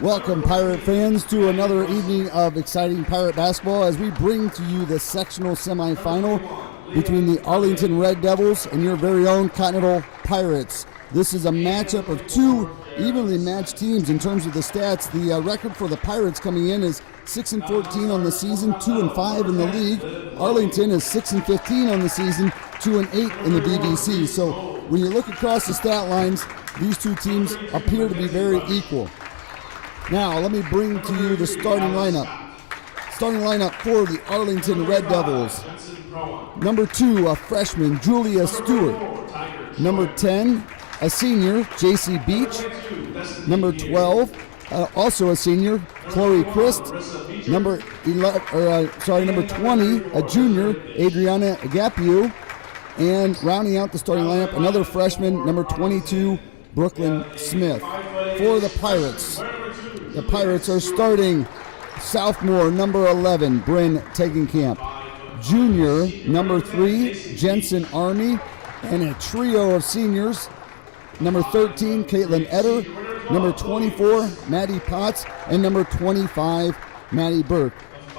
Welcome, Pirate fans, to another evening of exciting Pirate basketball as we bring to you the sectional semifinal between the Arlington Red Devils and your very own Continental Pirates. This is a matchup of two evenly matched teams in terms of the stats. The record for the Pirates coming in is 6-14 on the season, 2-5 in the league. Arlington is 6-15 on the season, 2-8 in the BBC. So when you look across the stat lines, these two teams appear to be very equal. Now, let me bring to you the starting lineup. Starting lineup for the Arlington Red Devils. Number 2, a freshman, Julia Stewart. Number 10, a senior, J.C. Beach. Number 12, also a senior, Chloe Christ. Number 20, a junior, Adriana Agapiu. And rounding out the starting lineup, another freshman, number 22, Brooklyn Smith. For the Pirates are starting sophomore, number 11, Bryn Tegenkamp. Junior, number 3, Jensen Army. And a trio of seniors, number 13, Caitlin Etter. Number 24, Maddie Potts. And number 25, Maddie Burke.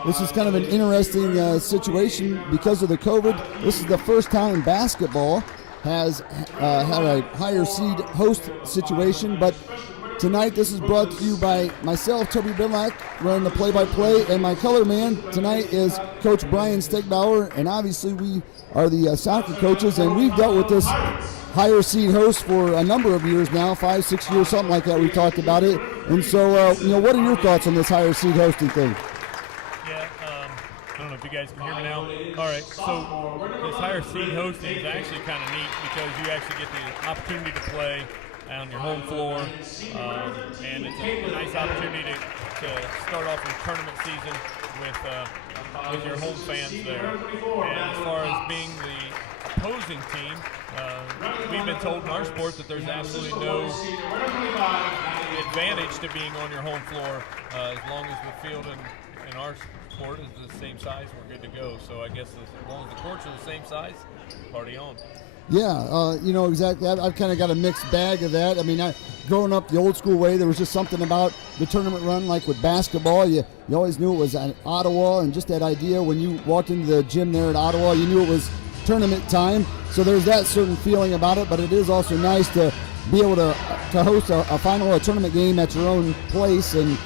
This is kind of an interesting situation because of the COVID. This is the first time basketball has had a higher seed host situation, but tonight this is brought to you by myself, Toby Binlack, running the play-by-play, and my color man tonight is Coach Brian Stegbauer, and obviously we are the soccer coaches, and we've dealt with this higher seed host for a number of years now, 5-6 years, something like that. We talked about it, and so what are your thoughts on this higher seed hosting thing? I don't know if you guys can hear me now. All right, so this higher seed hosting is actually kind of neat because you actually get the opportunity to play on your home floor, and it's a nice opportunity to start off the tournament season with your home fans there. And as far as being the opposing team, we've been told in our sport that there's absolutely no advantage to being on your home floor as long as the field in our sport is the same size, we're good to go. So I guess as long as the courts are the same size, party on. Yeah, exactly. I've kind of got a mixed bag of that. I mean, growing up the old school way, there was just something about the tournament run, like with basketball. You always knew it was at Ottawa, and just that idea when you walked into the gym there at Ottawa, you knew it was tournament time. So there's that certain feeling about it, but it is also nice to be able to host a final, a tournament game at your own place and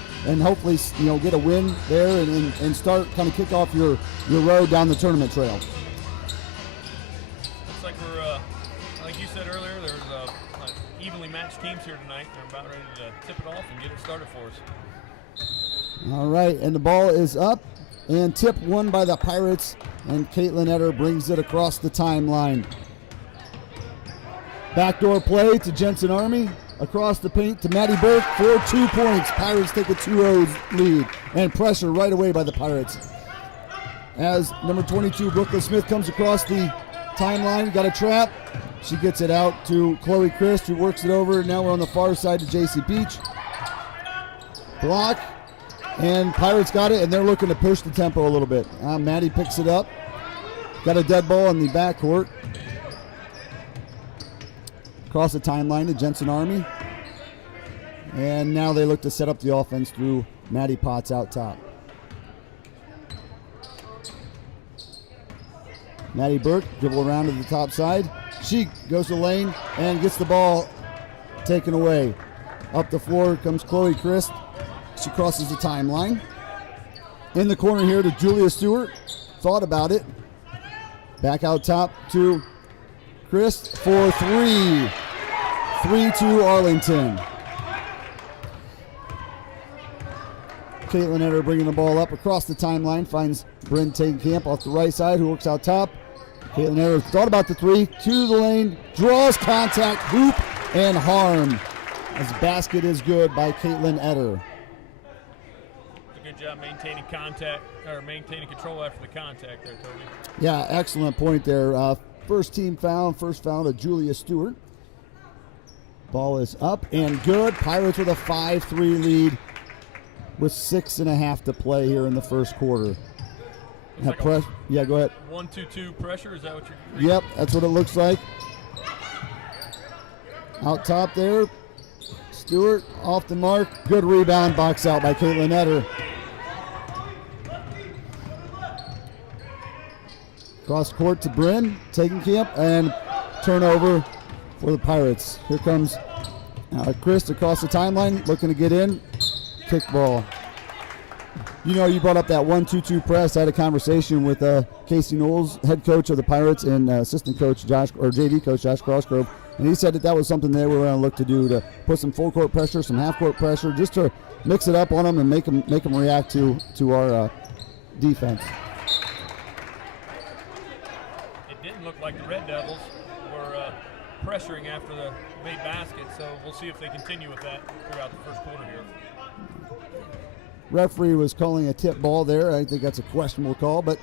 hopefully, get a win there and start kind of kick off your road down the tournament trail. Looks like we're, like you said earlier, there's evenly matched teams here tonight. They're about ready to tip it off and get it started for us. All right, and the ball is up and tip won by the Pirates, and Caitlin Etter brings it across the timeline. Backdoor play to Jensen Army. Across the paint to Maddie Burke for 2 points. Pirates take a 2-0 lead, and pressure right away by the Pirates. As number 22, Brooklyn Smith, comes across the timeline, got a trap. She gets it out to Chloe Christ, who works it over. Now we're on the far side to J.C. Beach. Block, and Pirates got it, and they're looking to push the tempo a little bit. Maddie picks it up. Got a dead ball in the backcourt. Across the timeline to Jensen Army. And now they look to set up the offense through Maddie Potts out top. Maddie Burke, dribble around to the top side. She goes to the lane and gets the ball taken away. Up the floor comes Chloe Christ. She crosses the timeline. In the corner here to Julia Stewart. Thought about it. Back out top to Chris for 3. 3-2 Arlington. Caitlin Etter bringing the ball up across the timeline. Finds Bryn Tegenkamp off the right side, who works out top. Caitlin Etter thought about the 3. To the lane. Draws contact. Hoop and harm. As basket is good by Caitlin Etter. Good job maintaining contact, or maintaining control after the contact there, Toby. Yeah, excellent point there. First foul to Julia Stewart. Ball is up and good. Pirates with a 5-3 lead with 6.5 to play here in the first quarter. Yeah, go ahead. 1-2-2 pressure, is that what you're reading? Yep, that's what it looks like. Out top there, Stewart off the mark. Good rebound, box out by Caitlin Etter. Cross court to Bryn, taking camp, and turnover for the Pirates. Here comes Chris across the timeline, looking to get in. Kickball. You know, you brought up that 1-2-2 press. I had a conversation with Casey Knowles, head coach of the Pirates, and assistant coach JV coach Josh Crossgrove, and he said that was something they were going to look to do, to put some full court pressure, some half court pressure, just to mix it up on them and make them react to our defense. It didn't look like the Red Devils were pressuring after the made basket, so we'll see if they continue with that throughout the first quarter here. Referee was calling a tip ball there. I think that's a questionable call, but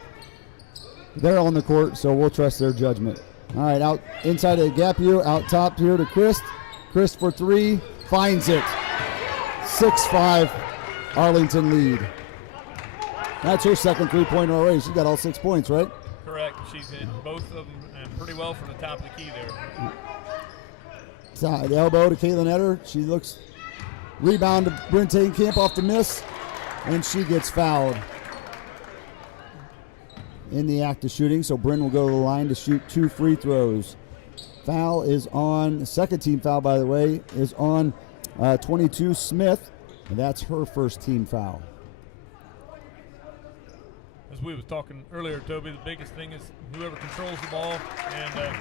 they're on the court, so we'll trust their judgment. All right, out inside of Gapu, out top here to Chris. Chris for three, finds it. 6-5, Arlington lead. That's her second three-pointer already. She got all 6 points, right? Correct. She's in both of them and pretty well from the top of the key there. Side elbow to Caitlin Etter. She looks, rebound to Bryn Camp off the miss, and she gets fouled in the act of shooting. So Bryn will go to the line to shoot 2 free throws. Foul is on, second team foul, by the way, is on 22 Smith, and that's her first team foul. As we were talking earlier, Toby, the biggest thing is whoever controls the ball and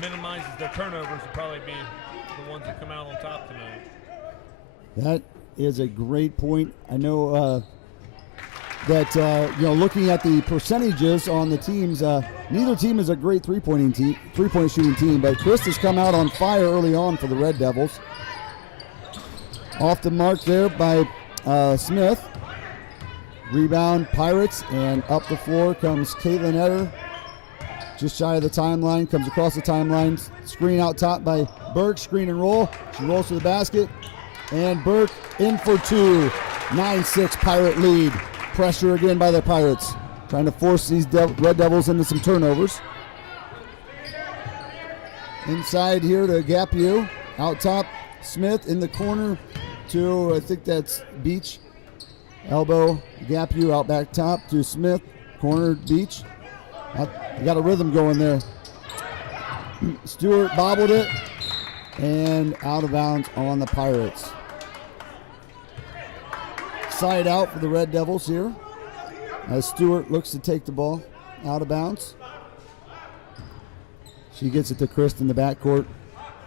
minimizes their turnovers will probably be the ones that come out on top tonight. That is a great point. I know that looking at the percentages on the teams, neither team is a great three-point shooting team, but Chris has come out on fire early on for the Red Devils. Off the mark there by Smith. Rebound Pirates, and up the floor comes Caitlin Etter. Just shy of the timeline, comes across the timeline. Screen out top by Burke, screen and roll. She rolls to the basket, and Burke in for two. 9-6 Pirate lead. Pressure again by the Pirates, trying to force these Red Devils into some turnovers. Inside here to Gapu. Out top, Smith in the corner to, I think that's Beach. Elbow, Gapu out back top to Smith. Corner, Beach. You got a rhythm going there. Stewart bobbled it, and out of bounds on the Pirates. Side out for the Red Devils here, as Stewart looks to take the ball out of bounds. She gets it to Chris in the backcourt,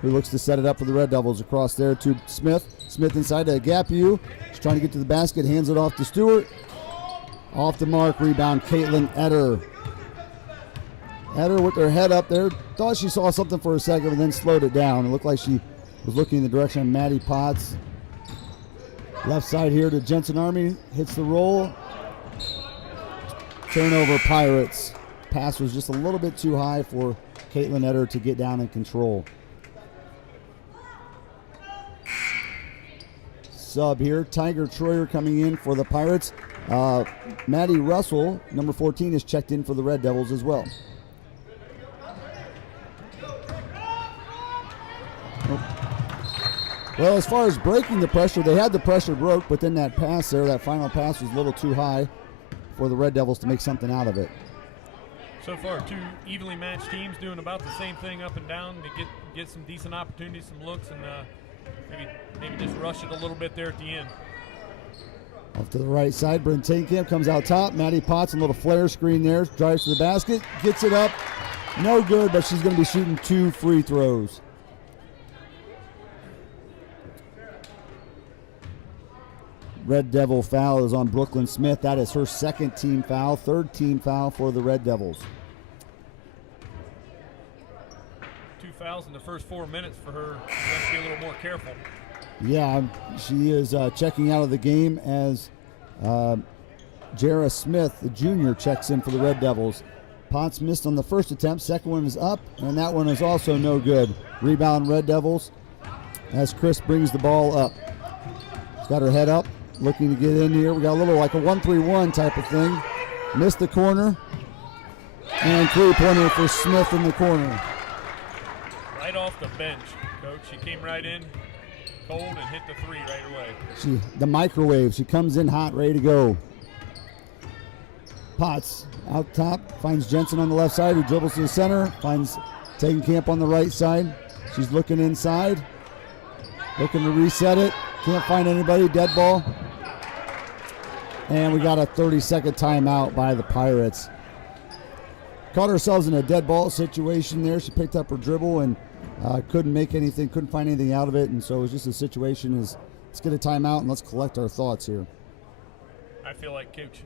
who looks to set it up for the Red Devils. Across there to Smith. Smith inside to Gapu. She's trying to get to the basket, hands it off to Stewart. Off the mark, rebound Caitlin Etter. Etter with her head up there. Thought she saw something for a second, and then slowed it down. It looked like she was looking in the direction of Maddie Potts. Left side here to Jensen Army. Hits the roll. Turnover Pirates. Pass was just a little bit too high for Caitlin Etter to get down and control. Sub here. Tiger Troyer coming in for the Pirates. Maddie Russell, number 14, is checked in for the Red Devils as well. Well, as far as breaking the pressure, they had the pressure broke, but then that pass there, that final pass was a little too high for the Red Devils to make something out of it. So far, two evenly matched teams doing about the same thing up and down. They get some decent opportunities, some looks, and maybe just rush it a little bit there at the end. Off to the right side, Bryn Camp comes out top. Maddie Potts, a little flare screen there, drives to the basket, gets it up. No good, but she's going to be shooting 2 free throws. Red Devil foul is on Brooklyn Smith. That is her second team foul, third team foul for the Red Devils. 2 fouls in the first 4 minutes for her. She has to be a little more careful. Yeah, she is checking out of the game as Jara Smith, the junior, checks in for the Red Devils. Potts missed on the first attempt. Second one is up, and that one is also no good. Rebound Red Devils as Chris brings the ball up. She's got her head up, looking to get in here. We got a little like a 1-3-1 type of thing. Missed the corner, and three-pointer for Smith in the corner. Right off the bench, Coach. She came right in. cold and hit the three right away. The microwave. She comes in hot, ready to go. Potts out top, finds Jensen on the left side, who dribbles to the center, finds Tegenkamp on the right side. She's looking inside, looking to reset it. Can't find anybody, dead ball. And we got a 30-second timeout by the Pirates. Caught ourselves in a dead ball situation there. She picked up her dribble and couldn't find anything out of it. And so it was just a situation is, let's get a timeout and let's collect our thoughts here. I feel like Coach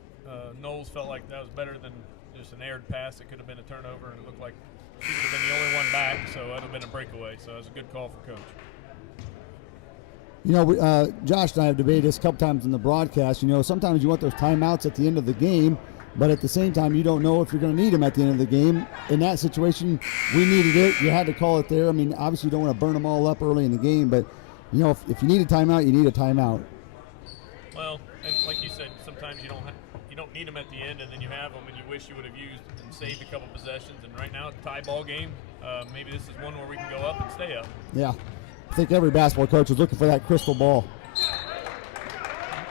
Knowles felt like that was better than just an aired pass. It could have been a turnover, and it looked like she would have been the only one back, so it would have been a breakaway. So it was a good call for Coach. You know, Josh and I have debated this a couple times in the broadcast. You know, sometimes you want those timeouts at the end of the game, but at the same time, you don't know if you're going to need them at the end of the game. In that situation, we needed it. You had to call it there. I mean, obviously, you don't want to burn them all up early in the game, but, you know, if you need a timeout, you need a timeout. Well, and like you said, sometimes you don't need them at the end, and then you have them, and you wish you would have used and saved a couple possessions. And right now, it's a tie ball game. Maybe this is one where we can go up and stay up. Yeah. I think every basketball coach is looking for that crystal ball.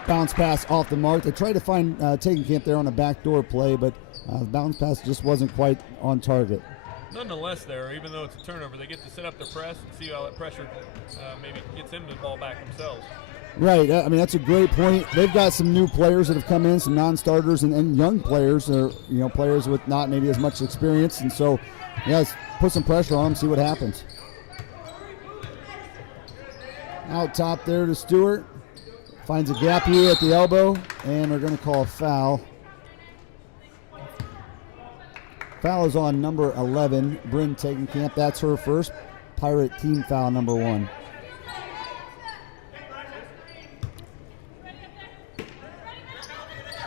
Bounce pass off the mark. They tried to find Tegenkamp there on a backdoor play, but the bounce pass just wasn't quite on target. Nonetheless, there, even though it's a turnover, they get to set up the press and see how that pressure maybe gets them the ball back themselves. Right. I mean, that's a great point. They've got some new players that have come in, some non-starters and young players, or players with not maybe as much experience. And so, yeah, let's put some pressure on them, see what happens. Out top there to Stewart. Finds a gap here at the elbow, and we're going to call a foul. Foul is on number 11, Bryn Tegenkamp. That's her first Pirate team foul, number 1.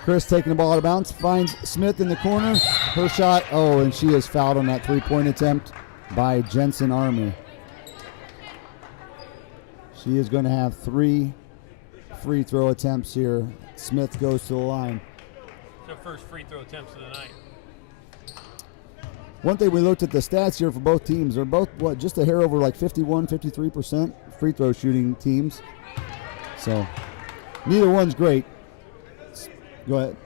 Chris taking the ball out of bounds, finds Smith in the corner. Her shot, and she is fouled on that three-point attempt by Jensen Army. She is going to have 3 free throw attempts here. Smith goes to the line. It's her first free throw attempts of the night. One thing we looked at the stats here for both teams. They're both, just a hair over like 51, 53% free throw shooting teams. So neither one's great. Go ahead.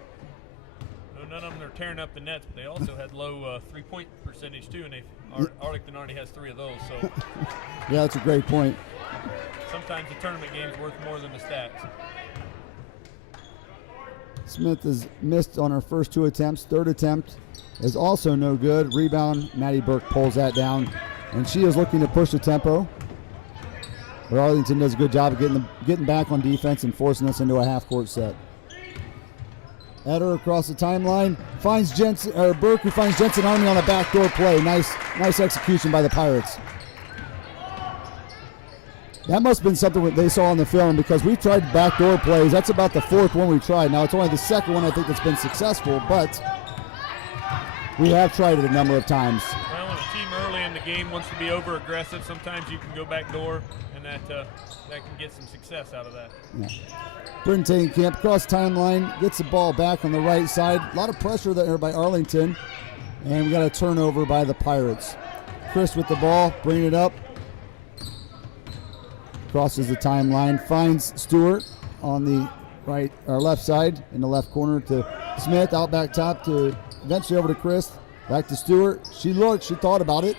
None of them are tearing up the nets, but they also had low three-point percentage too, and Arlington already has 3 of those. So yeah, that's a great point. Sometimes the tournament game's worth more than the stats. Smith has missed on her first 2 attempts. Third attempt is also no good. Rebound, Maddie Burke pulls that down, and she is looking to push the tempo. But Arlington does a good job of getting back on defense and forcing us into a half-court set. Eder across the timeline finds Burke, who finds Jensen Army on a backdoor play. Nice execution by the Pirates. That must have been something they saw on the film, because we've tried backdoor plays. That's about the 4th one we tried. Now, it's only the 2nd one I think that's been successful, but we have tried it a number of times. Well, when a team early in the game wants to be over-aggressive, sometimes you can go backdoor, and that can get some success out of that. Yeah. Bryn Tegenkamp across timeline, gets the ball back on the right side. A lot of pressure there by Arlington, and we got a turnover by the Pirates. Chris with the ball, bringing it up. Crosses the timeline, finds Stewart on the right or left side in the left corner to Smith, out back top to eventually over to Chris, back to Stewart. She looked, she thought about it.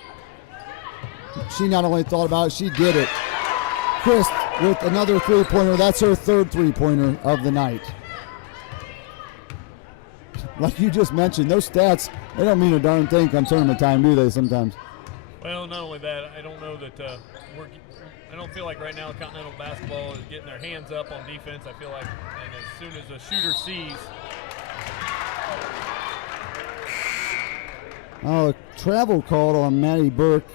She not only thought about it, she did it. Chris with another three-pointer. That's her 3rd three-pointer of the night. Like you just mentioned, those stats, they don't mean a darn thing come tournament time, do they, sometimes? Well, not only that, I don't know that I don't feel like right now Continental basketball is getting their hands up on defense. I feel like, and as soon as a shooter sees. A travel call on Maddie Burke.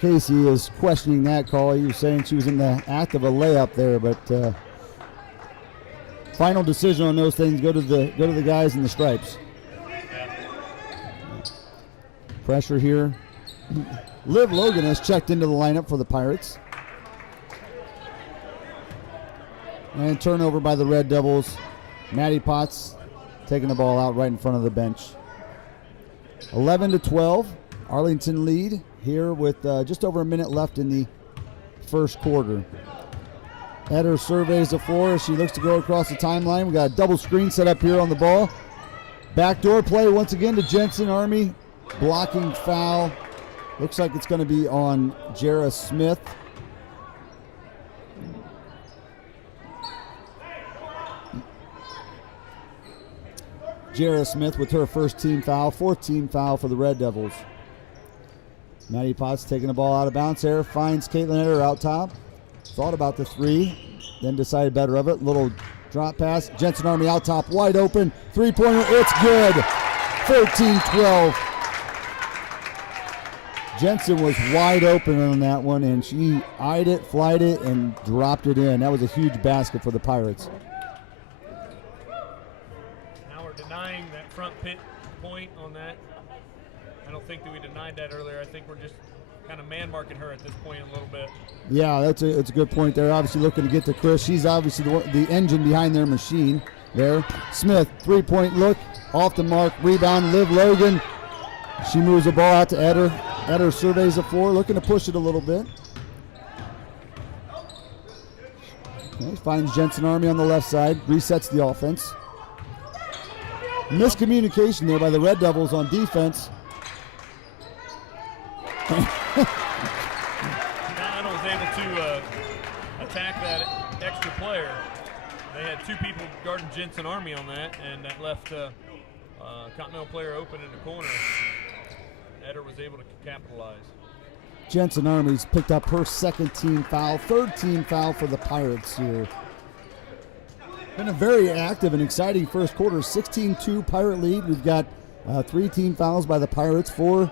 Casey is questioning that call. He was saying she was in the act of a layup there, but final decision on those things go to the guys in the stripes. Yeah. Pressure here. Liv Logan has checked into the lineup for the Pirates. And turnover by the Red Devils. Maddie Potts taking the ball out right in front of the bench. 11-12, Arlington lead here with just over a minute left in the first quarter. Eder surveys the floor. She looks to go across the timeline. We got a double screen set up here on the ball. Backdoor play once again to Jensen Army. Blocking foul. Looks like it's going to be on Jara Smith. Jara Smith with her first team foul, fourth team foul for the Red Devils. Maddie Potts taking the ball out of bounds there, finds Caitlin Eder out top. Thought about the three, then decided better of it. Little drop pass. Jensen Army out top, wide open. Three-pointer, it's good. 14-12. Jensen was wide open on that one, and she eyed it, flied it, and dropped it in. That was a huge basket for the Pirates. Now we're denying that front pit point on that. I don't think that we denied that earlier. I think we're just kind of man-marking her at this point a little bit. Yeah, it's a good point there. Obviously looking to get to Chris. She's obviously the engine behind their machine there. Smith, three-point look, off the mark, rebound, Liv Logan. She moves the ball out to Eder. Eder surveys the floor, looking to push it a little bit. Okay, finds Jensen Army on the left side, resets the offense. Miscommunication there by the Red Devils on defense. Continental was able to attack that extra player. They had two people guarding Jensen Army on that, and that left Continental player open in the corner. Eder was able to capitalize. Jensen Army's picked up her second team foul, third team foul for the Pirates here. Been a very active and exciting first quarter. 16-2 Pirate lead. We've got 3 team fouls by the Pirates, 4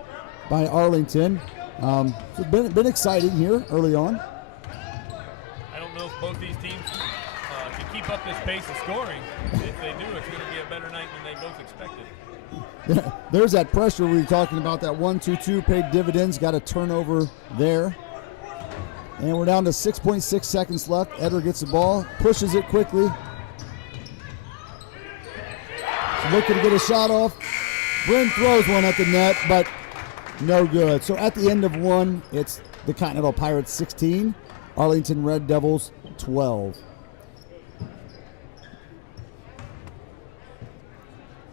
by Arlington. So it's been exciting here early on. I don't know if both these teams can keep up this pace of scoring. If they do, it's going to be a better night than they both expected. There's that pressure we were talking about. That 1-2-2 paid dividends. Got a turnover there. And we're down to 6.6 seconds left. Eder gets the ball, pushes it quickly. She's looking to get a shot off. Bryn throws one at the net, but no good. So at the end of one, it's the Continental Pirates 16, Arlington Red Devils 12.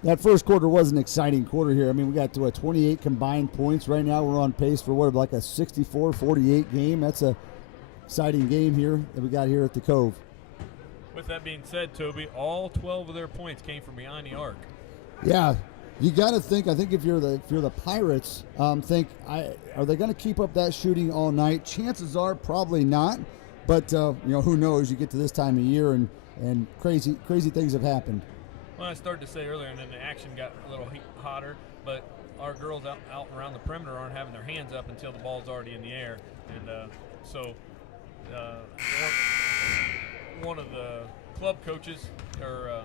That first quarter was an exciting quarter here. I mean, we got to 28 combined points. Right now we're on pace for what, like a 64-48 game. That's a exciting game here that we got here at the Cove. With that being said, Toby, all 12 of their points came from behind the arc. Yeah, you got to think. I think if you're the Pirates, are they going to keep up that shooting all night? Chances are probably not. But who knows? You get to this time of year and crazy things have happened. Well, I started to say earlier, and then the action got a little hotter, but our girls out around the perimeter aren't having their hands up until the ball's already in the air. And so one of the club coaches, or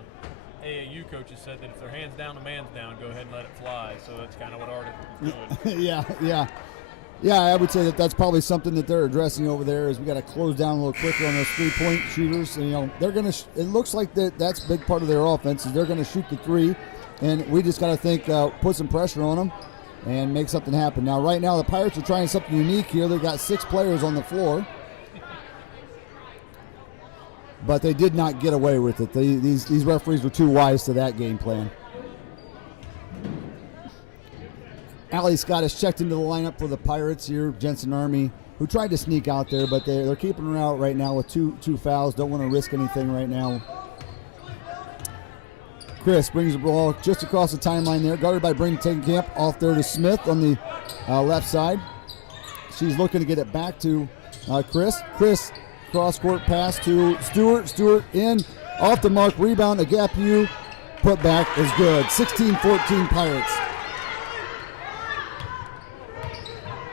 AAU coaches, said that if their hand's down, the man's down, go ahead and let it fly. So that's kind of what Arlington's doing. Yeah, I would say that's probably something that they're addressing over there. Is we got to close down a little quicker on those three-point shooters. And, they're going to. It looks like that's a big part of their offense. Is they're going to shoot the three, and we just got to think, put some pressure on them, and make something happen. Now, right now, the Pirates are trying something unique here. They've got 6 players on the floor, but they did not get away with it. These referees were too wise to that game plan. Allie Scott has checked into the lineup for the Pirates here. Jensen Army, who tried to sneak out there, but they're keeping her out right now with two fouls. Don't want to risk anything right now. Chris brings the ball just across the timeline there, guarded by Bryn Camp, off there to Smith on the left side. She's looking to get it back to Chris. Chris, cross-court pass to Stewart. Stewart in, off the mark, rebound, a gap you, put back is good. 16-14 Pirates.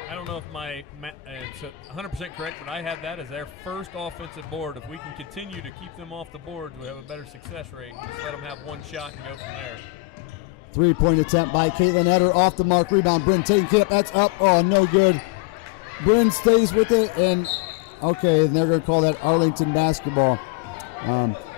I don't know if it's 100% correct, but I have that as their first offensive board. If we can continue to keep them off the board, we'll have a better success rate. Just let them have one shot and go from there. Three-point attempt by Caitlin Eder, off the mark, rebound, Bryn Camp, that's up, oh, no good. Bryn stays with it, and okay, and they're going to call that Arlington basketball.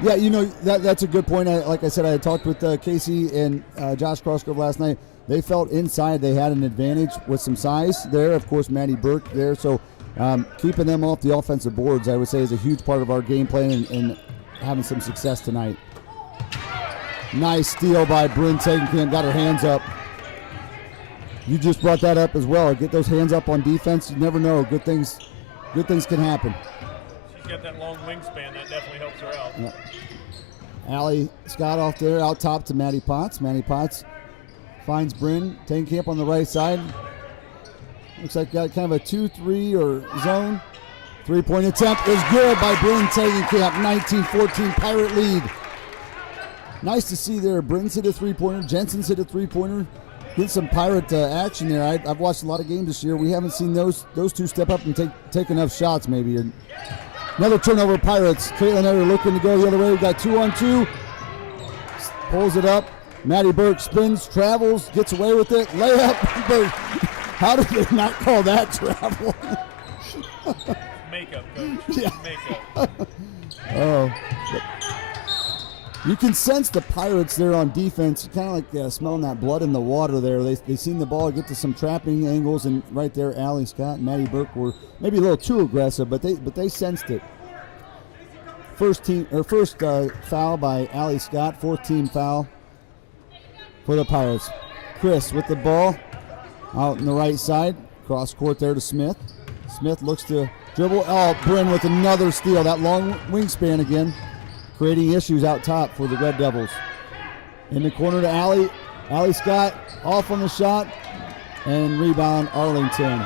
That's a good point. Like I said, I had talked with Casey and Josh Crossgrove last night. They felt inside they had an advantage with some size there. Of course, Maddie Burke there. So Keeping them off the offensive boards, I would say, is a huge part of our game plan and having some success tonight. Nice steal by Bryn Tegenkamp, got her hands up. You just brought that up as well. Get those hands up on defense. You never know. Good things can happen. She's got that long wingspan. That definitely helps her out. Yeah. Allie Scott off there, out top to Maddie Potts. Maddie Potts finds Bryn Tegenkamp on the right side. Looks like got kind of a 2-3 or zone. Three-point attempt is good by Bryn Tegenkamp. 19-14 Pirate lead. Nice to see there. Bryn's hit a three-pointer. Jensen's hit a three-pointer. Get some Pirate action there. I've watched a lot of games this year. We haven't seen those two step up and take enough shots maybe. Another turnover, Pirates. Caitlin Eder looking to go the other way. We got 2-on-2. Pulls it up. Maddie Burke spins, travels, gets away with it. Layup. Burke. How did they not call that travel? Makeup, coach. Yeah. Makeup. Oh. You can sense the Pirates there on defense, kind of like smelling that blood in the water there. They seen the ball get to some trapping angles, and right there, Allie Scott and Maddie Burke were maybe a little too aggressive, but they sensed it. First foul by Allie Scott, fourth team foul for the Pirates. Chris with the ball out in the right side, cross court there to Smith. Smith looks to dribble. Oh, Bryn with another steal. That long wingspan again, creating issues out top for the Red Devils. In the corner to Allie. Allie Scott off on the shot, and rebound Arlington.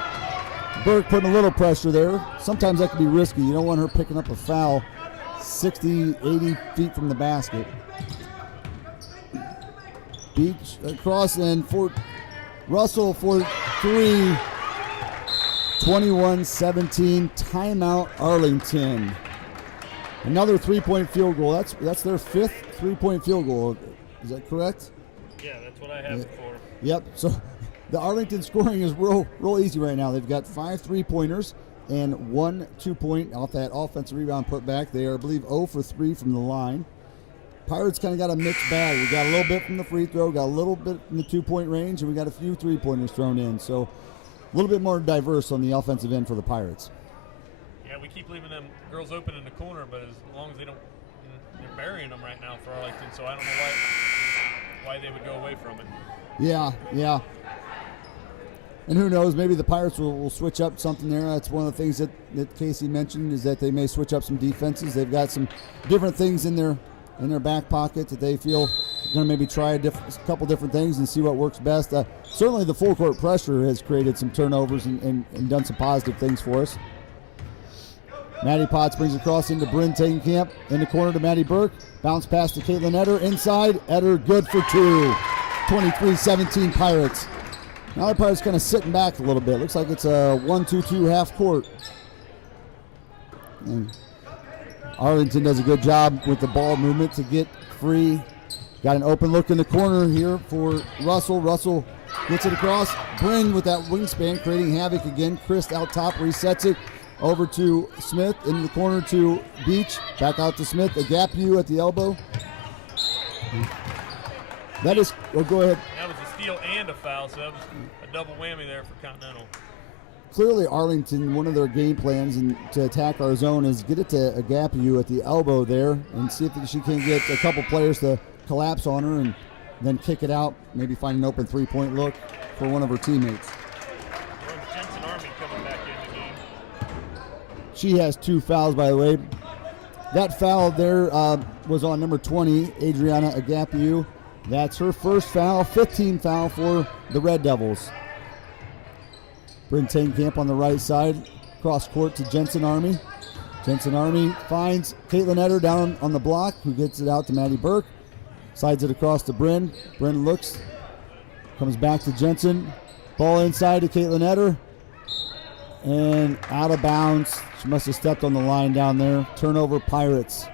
Burke putting a little pressure there. Sometimes that can be risky. You don't want her picking up a foul 60, 80 feet from the basket. Beach across and for Russell for three. 21-17, timeout Arlington. Another three-point field goal. That's their fifth three-point field goal. Is that correct? Yeah, that's what I have it for. Yep. So the Arlington scoring is real easy right now. They've got 5 3-pointers and 1 2-point off that offensive rebound put back. They are, I believe, 0 for 3 from the line. Pirates kind of got a mixed bag. We got a little bit from the free throw, got a little bit from the 2-point range, and we got a few 3-pointers thrown in. So a little bit more diverse on the offensive end for the Pirates. Yeah, we keep leaving them girls open in the corner, but as long as they don't, they're burying them right now for Arlington. So I don't know why they would go away from it. Yeah. And who knows, maybe the Pirates will switch up something there. That's one of the things that Casey mentioned, is that they may switch up some defenses. They've got some different things in their back pocket that they feel are going to maybe try a couple different things and see what works best. Certainly the full court pressure has created some turnovers and done some positive things for us. Maddie Potts brings across into Bryn Tegenkamp. In the corner to Maddie Burke. Bounce pass to Caitlin Eder. Inside. Eder good for 2. 23-17 Pirates. Now the Pirates kind of sitting back a little bit. Looks like it's a 1-2-2 half court. And Arlington does a good job with the ball movement to get free. Got an open look in the corner here for Russell. Russell gets it across. Bryn with that wingspan creating havoc again. Chris out top resets it. Over to Smith, in the corner to Beach, back out to Smith, a gap you at the elbow. That is, go ahead. That was a steal and a foul, so that was a double whammy there for Continental. Clearly Arlington, one of their game plans to attack our zone is get it to a gap you at the elbow there and see if she can get a couple players to collapse on her and then kick it out, maybe find an open three-point look for one of her teammates. Jensen Army coming back in the game. She has 2 fouls, by the way. That foul there was on number 20, Adriana Agapiu. That's her first foul, 15 foul for the Red Devils. Bryn Tegenkamp on the right side, cross court to Jensen Army. Jensen Army finds Caitlin Eder down on the block, who gets it out to Maddie Burke. Slides it across to Bryn. Bryn looks, comes back to Jensen. Ball inside to Caitlin Eder. And out of bounds. She must have stepped on the line down there. Turnover Pirates.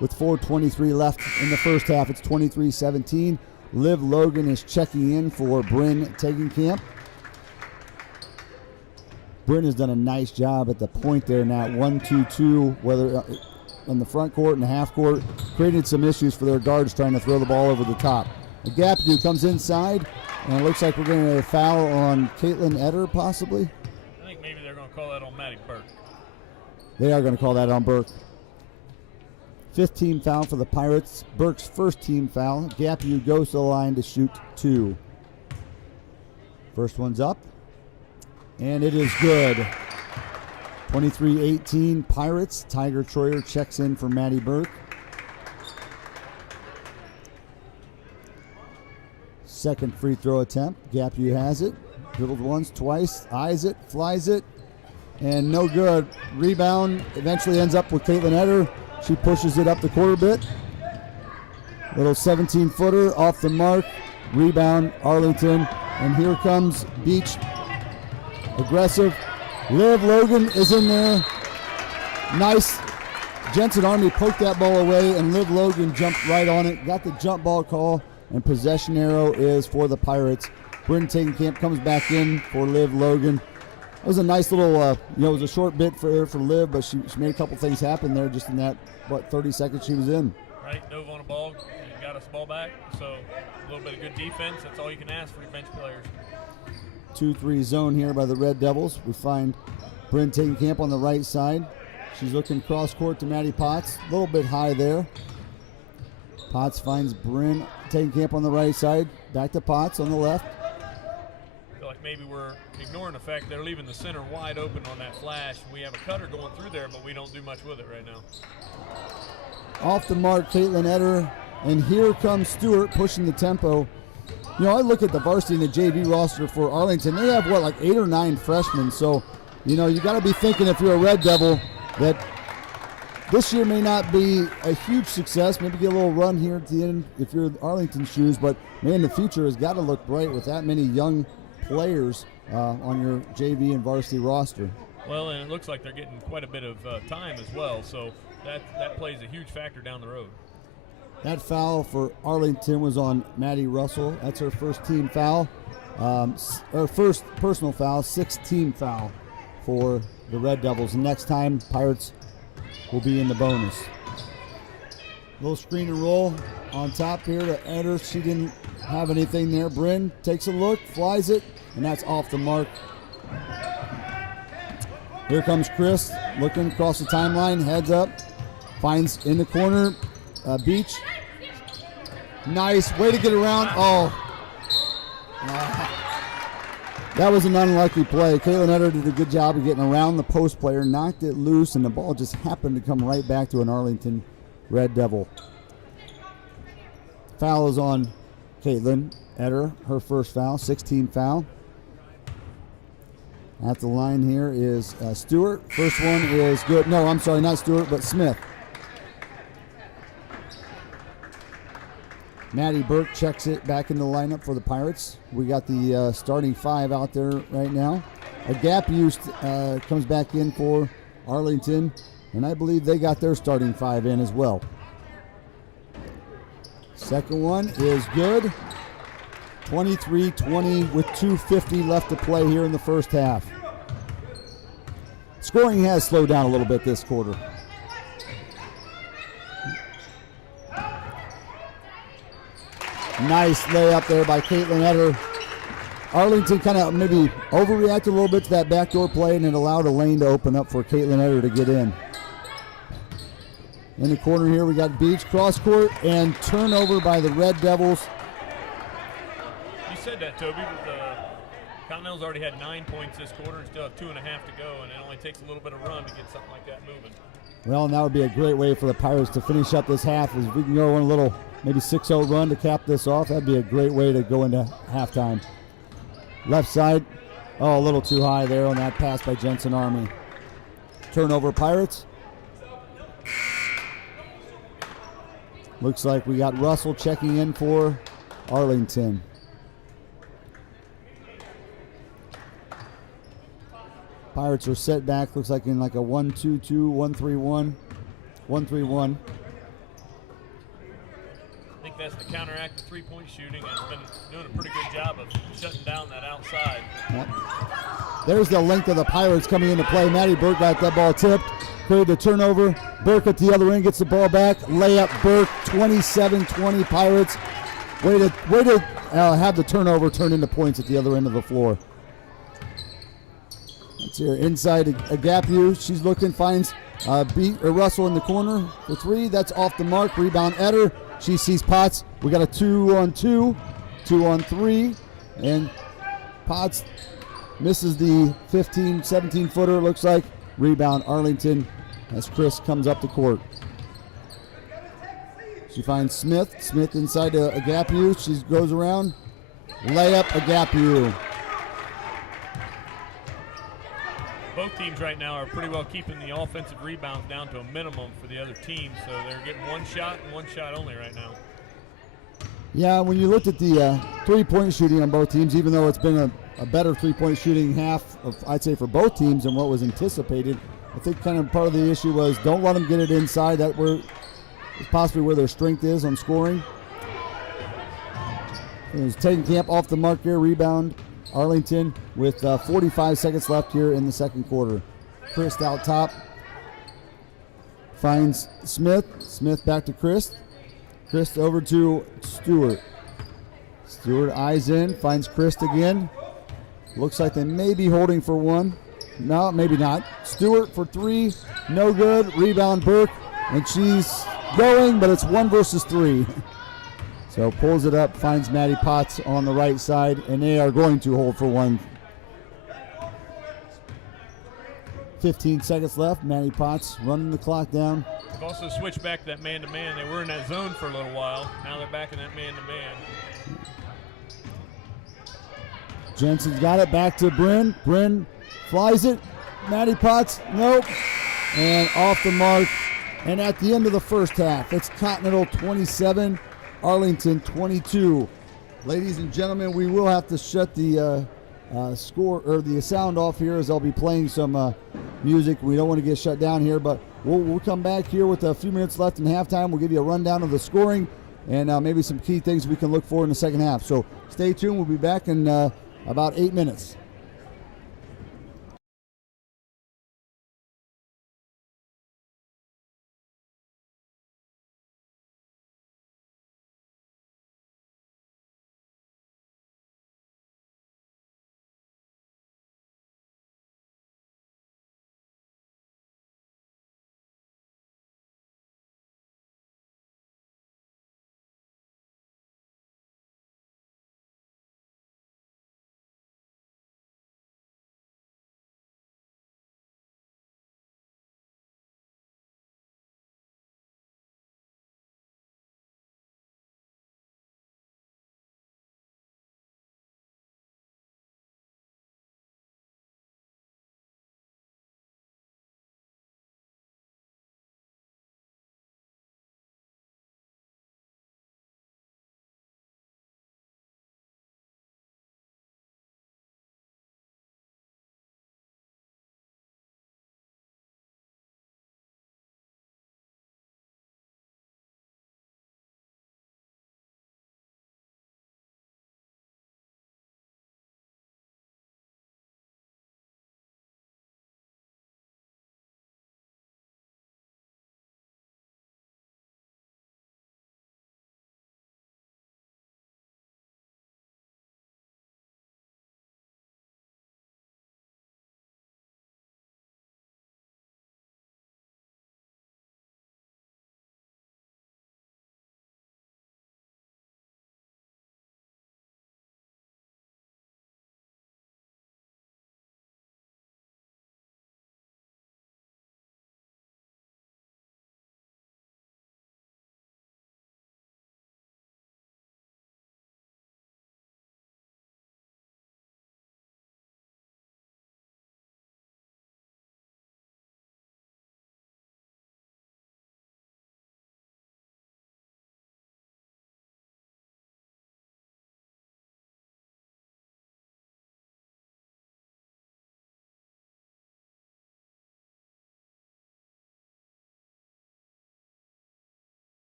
With 4:23 left in the first half, it's 23-17. Liv Logan is checking in for Bryn Tegenkamp. Bryn has done a nice job at the point there in that 1-2-2, whether in the front court and the half court, created some issues for their guards trying to throw the ball over the top. Agapiu comes inside, and it looks like we're going to foul on Caitlin Eder possibly. I think maybe they're going to to call that on Maddie Burke. They are going to call that on Burke. 5th team foul for the Pirates. Burke's first team foul. Gapu goes to the line to shoot 2. First one's up, and it is good. 23-18 Pirates. Tiger Troyer checks in for Maddie Burke. Second free throw attempt. Gapu has it. Dribbled once, twice, eyes it, flies it, and no good. Rebound eventually ends up with Caitlin Etter. She pushes it up the court a bit. Little 17-footer off the mark. Rebound, Arlington. And here comes Beach. Aggressive. Liv Logan is in there. Nice. Jensen Army poked that ball away, and Liv Logan jumped right on it. Got the jump ball call, and possession arrow is for the Pirates. Bryn Tagenkamp comes back in for Liv Logan. It was a nice little, it was a short bit for Liv, but she made a couple things happen there just in that, 30 seconds she was in. Right, dove on a ball and got us ball back. So a little bit of good defense. That's all you can ask for your bench players. 2-3 zone here by the Red Devils. We find Bryn Tagenkamp on the right side. She's looking cross court to Maddie Potts. A little bit high there. Potts finds Bryn Tagenkamp on the right side. Back to Potts on the left. Maybe we're ignoring the fact they're leaving the center wide open on that flash. We have a cutter going through there, but we don't do much with it right now. Off the mark, Caitlin Etter, and here comes Stewart pushing the tempo. I look at the varsity and the JV roster for Arlington. They have, 8 or 9 freshmen. So, you got to be thinking if you're a Red Devil that this year may not be a huge success. Maybe get a little run here at the end if you're Arlington shoes. But, man, the future has got to look bright with that many young players on your JV and varsity roster. Well, and it looks like they're getting quite a bit of time as well, so that plays a huge factor down the road. That foul for Arlington was on Maddie Russell. That's her first team foul. Her first personal foul, 6th team foul for the Red Devils. And next time, Pirates will be in the bonus. Little screen and roll on top here to Etter. She didn't have anything there. Bryn takes a look, flies it, and that's off the mark. Here comes Chris looking across the timeline, heads up, finds in the corner, Beach. Nice way to get around. That was an unlucky play. Caitlin Etter did a good job of getting around the post player, knocked it loose, and the ball just happened to come right back to an Arlington Red Devil. Foul is on Caitlin Etter, her first foul, 16 foul. At the line here is Stewart. First one is good. No, I'm sorry, not Stewart, but Smith. Maddie Burke checks it back in the lineup for the Pirates. We got the starting 5 out there right now. A gap used comes back in for Arlington, and I believe they got their starting 5 in as well. Second one is good. 23-20 with 2:50 left to play here in the first half. Scoring has slowed down a little bit this quarter. Nice layup there by Caitlin Etter. Arlington kind of maybe overreacted a little bit to that backdoor play, and it allowed a lane to open up for Caitlin Etter to get in. In the corner here, we got Beach cross court and turnover by the Red Devils. You said that, Toby, but Continental's already had 9 points this quarter and still have 2.5 to go, and it only takes a little bit of run to get something like that moving. Well, and that would be a great way for the Pirates to finish up this half. As we can go on a little maybe 6-0 run to cap this off, that'd be a great way to go into halftime. Left side, a little too high there on that pass by Jensen Army. Turnover Pirates. Looks like we got Russell checking in for Arlington. Pirates are set back, looks like in like a 1-2-2, 1-3-1, 1-3-1. I think that's to counteract the three-point shooting. It's been doing a pretty good job of shutting down that outside. Yep. There's the length of the Pirates coming into play. Maddie Burke got that ball tipped, created the turnover. Burke at the other end gets the ball back. Layup Burke, 27-20 Pirates. Way to have the turnover turn into points at the other end of the floor. It's here inside a gap you. She's looking, finds Beat or Russell in the corner for three. That's off the mark. Rebound Eder. She sees Potts. We got a 2-on-2, 2-on-3, and Potts misses the 15, 17-footer, looks like. Rebound Arlington as Chris comes up the court. She finds Smith. Smith inside a gap you. She goes around. Layup, a gap you. Both teams right now are pretty well keeping the offensive rebounds down to a minimum for the other team, so they're getting one shot and one shot only right now. Yeah, when you looked at the three-point shooting on both teams, even though it's been a better three-point shooting half, I'd say, for both teams than what was anticipated, I think kind of part of the issue was don't let them get it inside. That is possibly where their strength is on scoring. It was Camp off the mark here, rebound Arlington with 45 seconds left here in the second quarter. Chris out top. Finds Smith. Smith back to Chris. Chris over to Stewart. Stewart eyes in, finds Chris again. Looks like they may be holding for one. No, maybe not. Stewart for three, no good. Rebound Burke, and she's going, but it's 1 versus 3. So pulls it up, finds Maddie Potts on the right side, and they are going to hold for one. 15 seconds left. Maddie Potts running the clock down. They've also switched back to that man-to-man. They were in that zone for a little while. Now they're back in that man-to-man. Jensen's got it back to Bryn. Bryn flies it. Maddie Potts, nope. And off the mark. And at the end of the first half, it's Continental 27, Arlington 22. Ladies and gentlemen, we will have to shut the score or the sound off here as I'll be playing some music. We don't want to get shut down here, but we'll come back here with a few minutes left in halftime. We'll give you a rundown of the scoring and maybe some key things we can look for in the second half. So stay tuned. We'll be back in about 8 minutes.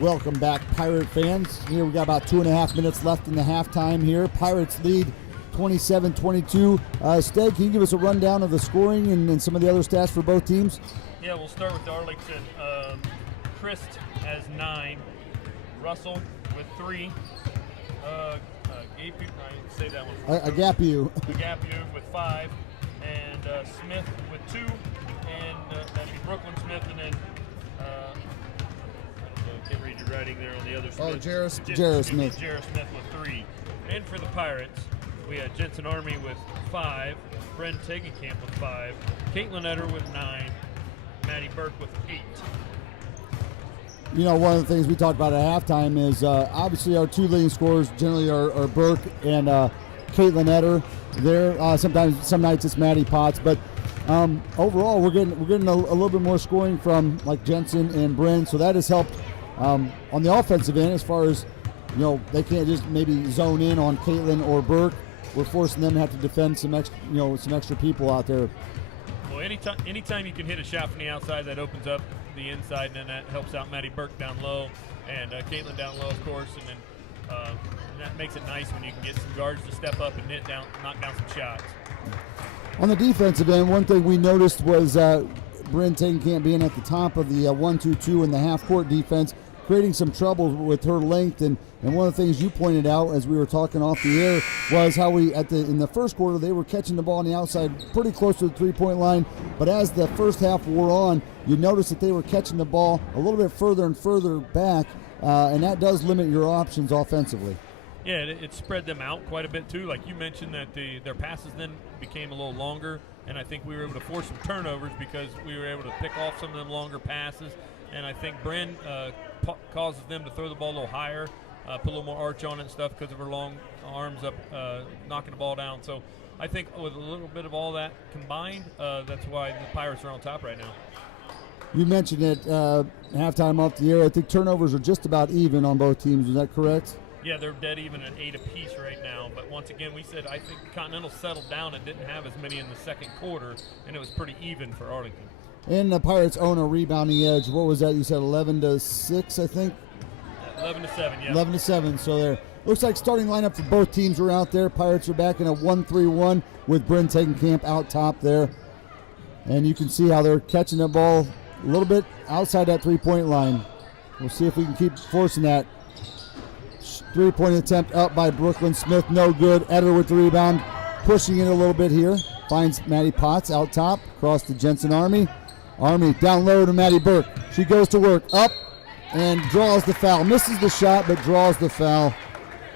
Welcome back, Pirate fans. Here we got about 2.5 minutes left in the halftime here. Pirates lead 27-22. Steg, can you give us a rundown of the scoring and some of the other stats for both teams? Yeah, we'll start with Arlington. Christ has 9. Russell with 3. Say that one. Agapiu with 5. And Smith with 2. And that'd be Brooklyn Smith, and then I can't read your writing there on the other Smith. Jarrah Smith. Jarrah Smith with 3. And for the Pirates, we had Jensen Army with 5, Bren Tegenkamp with 5, Caitlin Etter with 9, Maddie Burke with 8. You know, one of the things we talked about at halftime is obviously our 2 leading scorers generally are Burke and Caitlin Etter. There, sometimes some nights it's Maddie Potts, but overall we're getting a little bit more scoring from like Jensen and Bren, so that has helped on the offensive end as far as, you know, they can't just maybe zone in on Caitlin or Burke. We're forcing them to have to defend some extra people out there. Well, anytime you can hit a shot from the outside, that opens up the inside, and then that helps out Maddie Burke down low and Caitlin down low, of course, and then that makes it nice when you can get some guards to step up and knock down some shots. On the defensive end, one thing we noticed was Bren Tegenkamp being at the top of the 1-2-2 in the half-court defense, creating some trouble with her length, and one of the things you pointed out as we were talking off the air was how in the first quarter they were catching the ball on the outside pretty close to the three-point line, but as the first half wore on, you noticed that they were catching the ball a little bit further and further back, and that does limit your options offensively. Yeah, it spread them out quite a bit too. Like you mentioned, that their passes then became a little longer, and I think we were able to force some turnovers because we were able to pick off some of them longer passes. And I think Bren causes them to throw the ball a little higher, put a little more arch on it and stuff because of her long arms up, knocking the ball down. So I think with a little bit of all that combined, that's why the Pirates are on top right now. You mentioned it halftime off the air. I think turnovers are just about even on both teams. Is that correct? Yeah, they're dead even at 8 apiece right now. But once again, we said I think Continental settled down and didn't have as many in the second quarter, and it was pretty even for Arlington. And the Pirates own a rebounding edge. What was that? You said 11-6, I think? 11-7, yeah. 11-7. So there. Looks like starting lineup for both teams are out there. Pirates are back in a 1-3-1 with Bren Tegenkamp out top there. And you can see how they're catching the ball a little bit outside that three-point line. We'll see if we can keep forcing that. Three-point attempt up by Brooklyn Smith. No good. Etter with the rebound. Pushing it a little bit here. Finds Maddie Potts out top. Across to Jensen Army. Army down low to Maddie Burke. She goes to work. Up and draws the foul. Misses the shot, but draws the foul.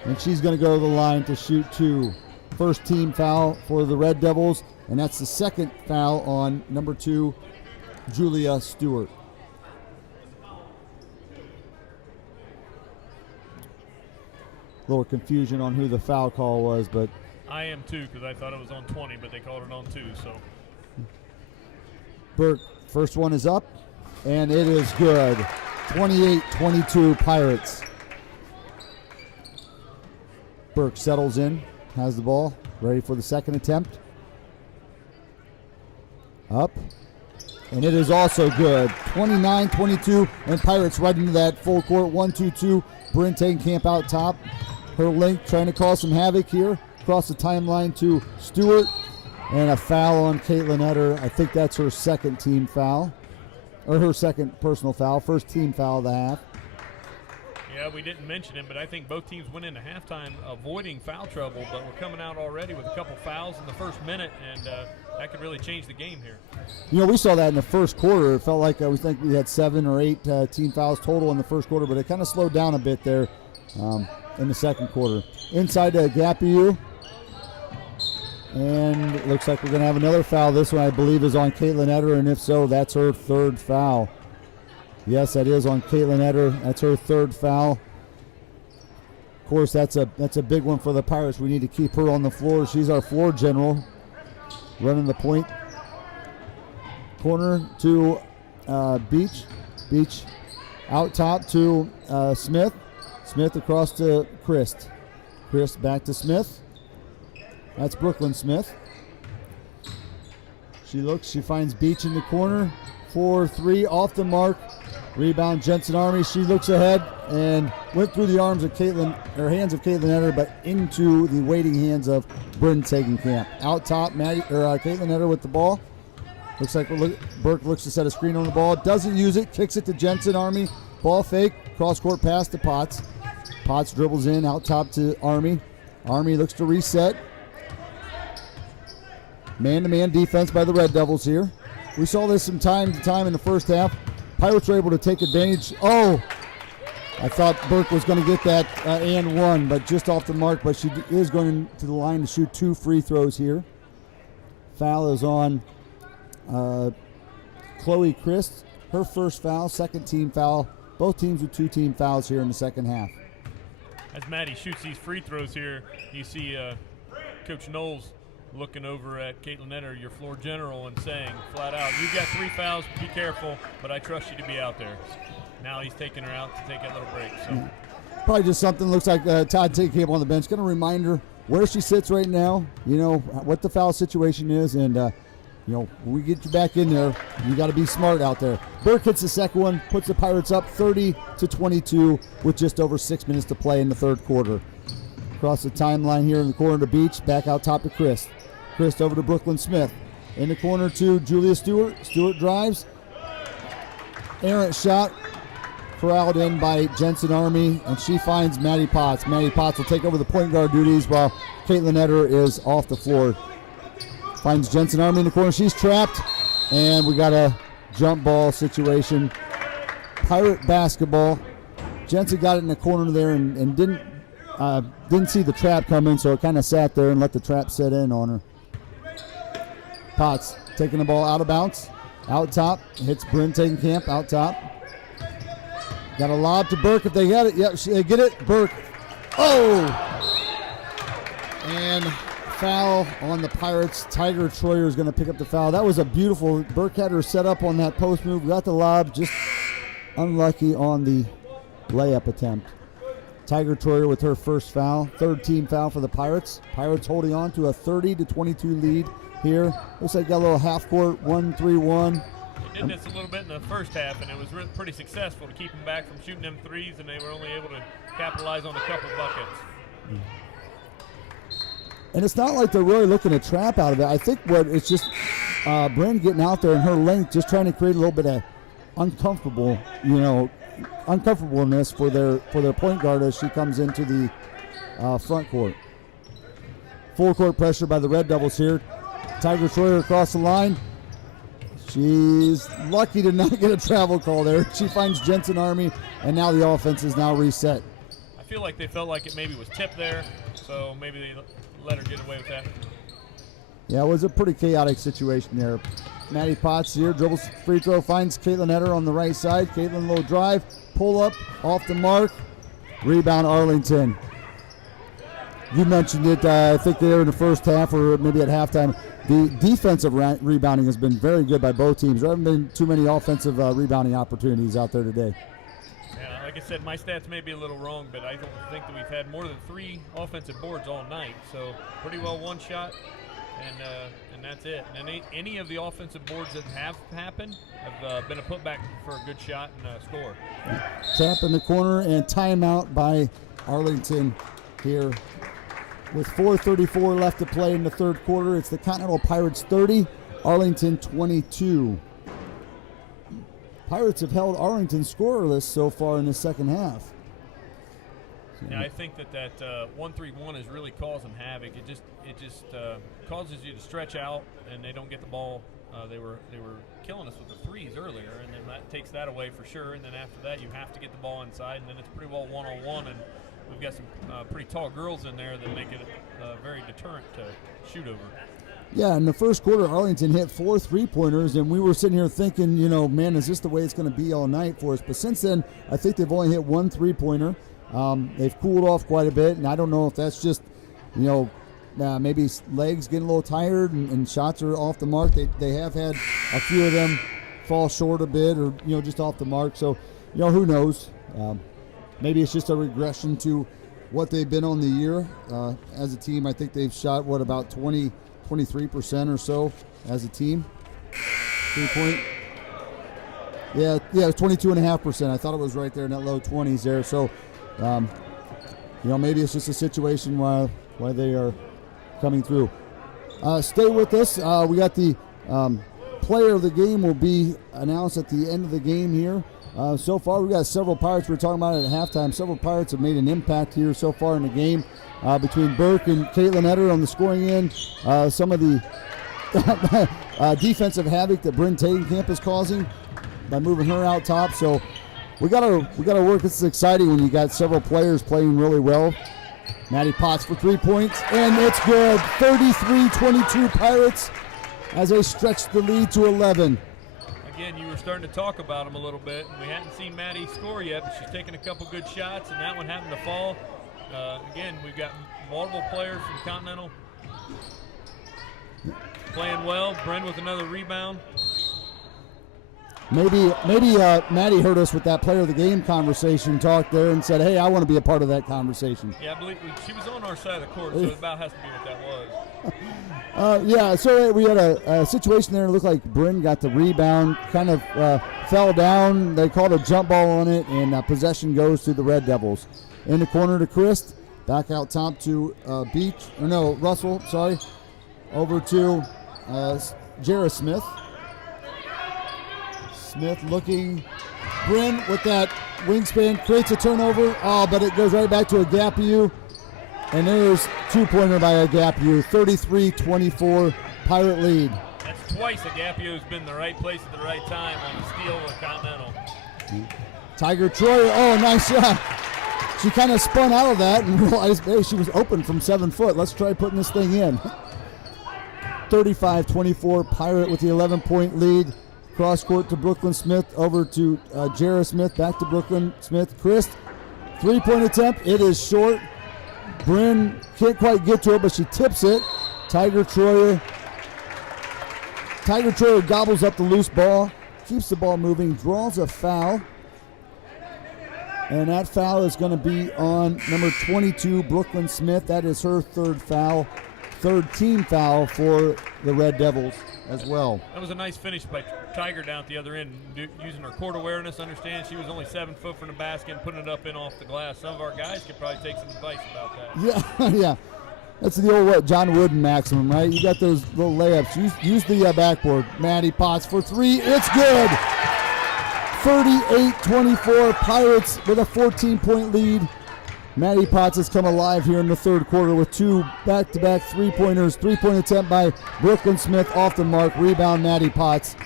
And she's going to go to the line to shoot 2. First team foul for the Red Devils. And that's the second foul on number 2, Julia Stewart. A little confusion on who the foul call was, but I am too, because I thought it was on 20, but they called it on 2. So Burke, first one is up, and it is good. 28-22 Pirates. Burke settles in, has the ball, ready for the second attempt. Up, and it is also good. 29-22, and Pirates right into that full court 1-2-2. Bren Tegenkamp out top. Her length trying to cause some havoc here. Across the timeline to Stewart. And a foul on Caitlin Etter. I think that's her second team foul. Or her second personal foul. First team foul of the half. Yeah, we didn't mention it, but I think both teams went into halftime avoiding foul trouble, but we're coming out already with a couple fouls in the first minute, and that could really change the game here. You know, we saw that in the first quarter. It felt like we think we had 7 or 8 team fouls total in the first quarter, but it kind of slowed down a bit there in the second quarter. Inside to Agapiu. And it looks like we're going to have another foul. This one, I believe, is on Caitlin Etter, and if so, that's her third foul. Yes, that is on Caitlin Etter. That's her third foul. Of course, that's a big one for the Pirates. We need to keep her on the floor. She's our floor general, running the point. Corner to Beach. Beach out top to Smith. Smith across to Christ. Christ back to Smith. That's Brooklyn Smith. She looks, she finds Beach in the corner. 4-3 off the mark. Rebound, Jensen Army. She looks ahead and went through the hands of Caitlin Etter, but into the waiting hands of Bryn Tegenkamp. Out top, Caitlin Etter with the ball. Looks like Burke looks to set a screen on the ball. Doesn't use it. Kicks it to Jensen Army. Ball fake. Cross-court pass to Potts. Potts dribbles in. Out top to Army. Army looks to reset. Man-to-man defense by the Red Devils here. We saw this from time to time in the first half. Pirates were able to take advantage. Oh, I thought Burke was going to get that and one, but just off the mark. But she is going to the line to shoot 2 free throws here. Foul is on Chloe Christ. Her first foul, second team foul. Both teams with 2 team fouls here in the second half. As Maddie shoots these free throws here, you see Coach Knowles looking over at Caitlin Etter, your floor general, and saying flat out, "You've got 3 fouls, be careful, but I trust you to be out there." Now he's taking her out to take a little break. So probably just something looks like Todd Tegenkamp on the bench. Going to remind her where she sits right now, what the foul situation is, and when we get you back in there, you got to be smart out there. Burke hits the second one, puts the Pirates up 30-22 with just over 6 minutes to play in the third quarter. Across the timeline here in the corner of the Beach, back out top to Chris. Chris over to Brooklyn Smith. In the corner to Julia Stewart. Stewart drives. Errant shot. Corralled in by Jensen Army, and she finds Maddie Potts. Maddie Potts will take over the point guard duties while Caitlin Etter is off the floor. Finds Jensen Army in the corner. She's trapped, and we got a jump ball situation. Pirate basketball. Jensen got it in the corner there and didn't see the trap come in, so it kind of sat there and let the trap set in on her. Potts taking the ball out of bounds. Out top. Hits Bryn Tegenkamp out top. Got a lob to Burke if they got it. Yep, they get it. Burke. Oh! And foul on the Pirates. Tiger Troyer is going to pick up the foul. That was a beautiful. Burke had her set up on that post move. Got the lob. Just unlucky on the layup attempt. Tiger Troyer with her first foul. Third team foul for the Pirates. Pirates holding on to a 30-22 lead here. Looks like got a little half court 1-3-1. They did this a little bit in the first half, and it was really pretty successful to keep them back from shooting them threes, and they were only able to capitalize on a couple buckets. And it's not like they're really looking to trap out of it. I think it's just Bryn getting out there in her length, just trying to create a little bit of uncomfortableness for their point guard as she comes into the front court. Full court pressure by the Red Devils here. Tiger Troyer across the line. She's lucky to not get a travel call there. She finds Jensen Army, and now the offense is now reset. I feel like they felt like it maybe was tipped there, so maybe they let her get away with that. Yeah, it was a pretty chaotic situation there. Maddie Potts here, dribbles free throw, finds Caitlin Etter on the right side. Caitlin low drive, pull up, off the mark. Rebound Arlington. You mentioned it, I think they were in the first half or maybe at halftime. The defensive rebounding has been very good by both teams. There haven't been too many offensive rebounding opportunities out there today. Yeah, like I said, my stats may be a little wrong, but I don't think that we've had more than 3 offensive boards all night. So pretty well one shot, and that's it. And any of the offensive boards that have happened have been a putback for a good shot and a score. Tap in the corner and timeout by Arlington here. With 4:34 left to play in the third quarter, it's the Continental Pirates 30, Arlington 22. Pirates have held Arlington scoreless so far in the second half. Yeah, I think that 1-3-1 is really causing havoc. It just causes you to stretch out, and they don't get the ball. They were killing us with the threes earlier, and then that takes that away for sure. And then after that, you have to get the ball inside, and then it's pretty well one-on-one. And we've got some pretty tall girls in there that make it very deterrent to shoot over. Yeah, in the first quarter, Arlington hit 4 3-pointers, and we were sitting here thinking, man, is this the way it's going to be all night for us? But since then, I think they've only hit 1 3-pointer. They've cooled off quite a bit, and I don't know if that's just, maybe legs getting a little tired and shots are off the mark. They have had a few of them fall short a bit or, just off the mark. So, who knows? Maybe it's just a regression to what they've been on the year as a team. I think they've shot, about 23% or so as a team. 3-point. Yeah, it was 22.5%. I thought it was right there in that low 20s there. So, maybe it's just a situation why they are coming through. Stay with us. We got the player of the game will be announced at the end of the game here. So far, we've got several Pirates. We were talking about it at halftime. Several Pirates have made an impact here so far in the game. Between Burke and Caitlin Etter on the scoring end, some of the defensive havoc that Bryn Tagenkamp is causing by moving her out top. So we gotta work. This is exciting when you got several players playing really well. Maddie Potts for 3 points, and it's good. 33-22 Pirates as they stretch the lead to 11. Again, you were starting to talk about them a little bit. We hadn't seen Maddie score yet, but she's taken a couple good shots, and that one happened to fall. Again, we've got multiple players from Continental playing well. Bryn with another rebound. Maybe Maddie heard us with that player of the game conversation talk there and said, hey, I want to be a part of that conversation. Yeah, I believe she was on our side of the court, so it about has to be what that was. So we had a situation there. It looked like Bryn got the rebound, kind of fell down. They called a jump ball on it, and possession goes to the Red Devils. In the corner to Christ, back out top to Russell, sorry. Over to Jarrah Smith. Smith looking. Bryn with that wingspan creates a turnover. Oh, but it goes right back to Agapiu. And there's two-pointer by Agapiu. 33-24 Pirate lead. That's twice Agapiu's been in the right place at the right time on the steal with Continental. Tiger Troyer, oh, nice shot. She kind of spun out of that and realized, hey, she was open from 7 foot. Let's try putting this thing in. 35-24 Pirate with the 11-point lead. Cross court to Brooklyn Smith, over to Jarrah Smith, back to Brooklyn Smith. Christ, 3-point attempt. It is short. Bryn can't quite get to it, but she tips it. Tiger Troyer gobbles up the loose ball, keeps the ball moving, draws a foul. And that foul is going to be on number 22, Brooklyn Smith. That is her third team foul for the Red Devils as well. That was a nice finish by Tiger down at the other end, using her court awareness. Understand she was only 7 foot from the basket and putting it up and off the glass. Some of our guys could probably take some advice about that. Yeah. That's the old John Wooden maximum, right? You got those little layups. Use the backboard. Maddie Potts for 3. It's good. 38-24 Pirates with a 14-point lead. Maddie Potts has come alive here in the third quarter with 2 back-to-back three-pointers. 3-point attempt by Brooklyn Smith off the mark. Rebound Maddie Potts.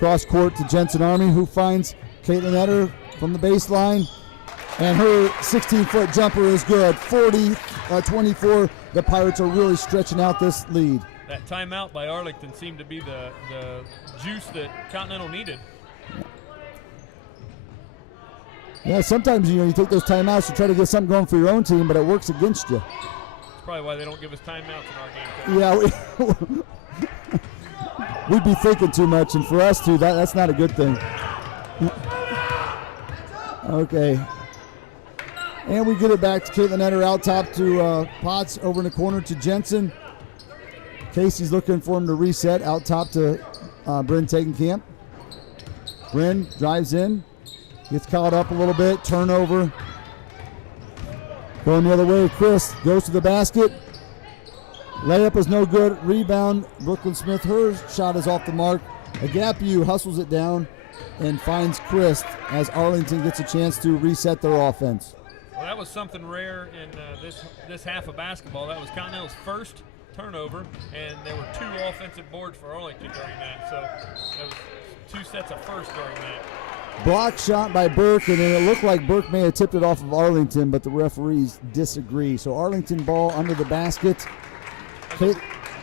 Cross court to Jensen Army, who finds Caitlin Etter from the baseline. And her 16-foot jumper is good. 40-24. The Pirates are really stretching out this lead. That timeout by Arlington seemed to be the juice that Continental needed. Yeah, sometimes you take those timeouts to try to get something going for your own team, but it works against you. That's probably why they don't give us timeouts in our game. Yeah, we'd be thinking too much, and for us too, that's not a good thing. Okay. And we get it back to Caitlin Etter out top to Potts, over in the corner to Jensen. Casey's looking for him to reset out top to Bryn Tagenkamp. Bryn drives in. Gets caught up a little bit, turnover. Going the other way, Chris goes to the basket. Layup is no good. Rebound, Brooklyn Smith. Her shot is off the mark. Agapiu hustles it down and finds Chris as Arlington gets a chance to reset their offense. Well, that was something rare in this half of basketball. That was Continental's first turnover, and there were 2 offensive boards for Arlington during that. So there was 2 sets of first during that. Block shot by Burke, and then it looked like Burke may have tipped it off of Arlington, but the referees disagree. So Arlington ball under the basket.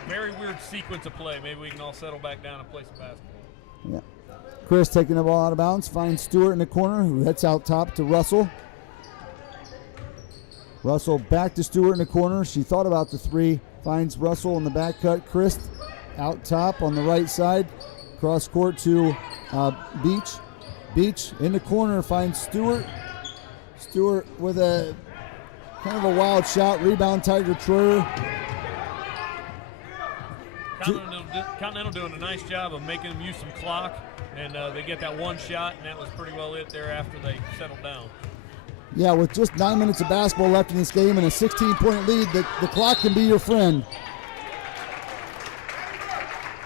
Very weird sequence of play. Maybe we can all settle back down and play some basketball. Yeah. Chris taking the ball out of bounds, finds Stewart in the corner, who heads out top to Russell. Russell back to Stewart in the corner. She thought about the 3, finds Russell in the back cut. Chris out top on the right side. Cross court to Beach. Beach in the corner finds Stewart. Stewart with a kind of a wild shot. Rebound Tiger Troyer. Continental Continental doing a nice job of making them use some clock, and they get that one shot, and that was pretty well it there after they settled down. Yeah, with just 9 minutes of basketball left in this game and a 16-point lead, the clock can be your friend.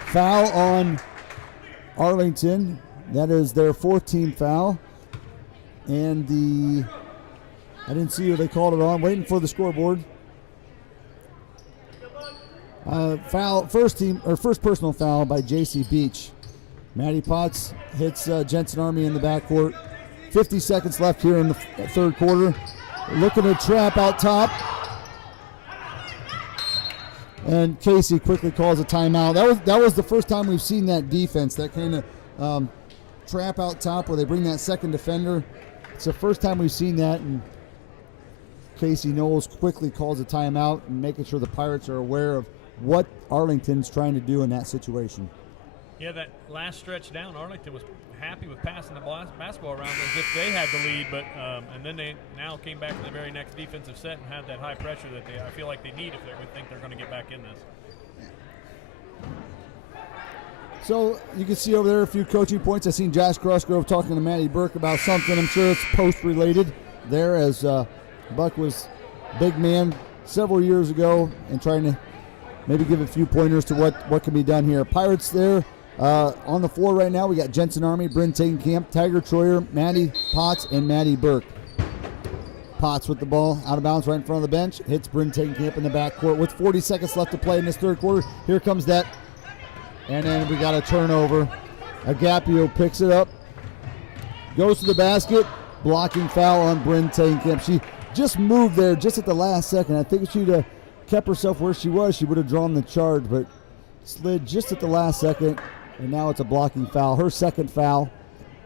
Foul on Arlington. That is their 4th team foul. And I didn't see who they called it on. Waiting for the scoreboard. Foul, first personal foul by J.C. Beach. Maddie Potts hits Jensen Army in the backcourt. 50 seconds left here in the third quarter. Looking to trap out top. And Casey quickly calls a timeout. That was the first time we've seen that defense, that kind of trap out top where they bring that second defender. It's the first time we've seen that, and Casey Knowles quickly calls a timeout and making sure the Pirates are aware of what Arlington's trying to do in that situation. Yeah, that last stretch down, Arlington was happy with passing the basketball around as if they had the lead, but and then they now came back to the very next defensive set and had that high pressure that I feel like they need if they think they're going to get back in this. So you can see over there a few coaching points. I seen Josh Crossgrove talking to Matty Burke about something. I'm sure it's post-related there, as Buck was big man several years ago and trying to maybe give a few pointers to what can be done here. Pirates there on the floor right now. We got Jensen Army, Bryn Tagenkamp, Tiger Troyer, Maddie Potts, and Maddie Burke. Potts with the ball out of bounds right in front of the bench. Hits Bryn Tagenkamp in the backcourt with 40 seconds left to play in this third quarter. Here comes that. And then we got a turnover. Agapio picks it up. Goes to the basket. Blocking foul on Bryn Tagenkamp. She just moved there just at the last second. I think if she'd have kept herself where she was, she would have drawn the charge, but slid just at the last second, and now it's a blocking foul. Her second foul,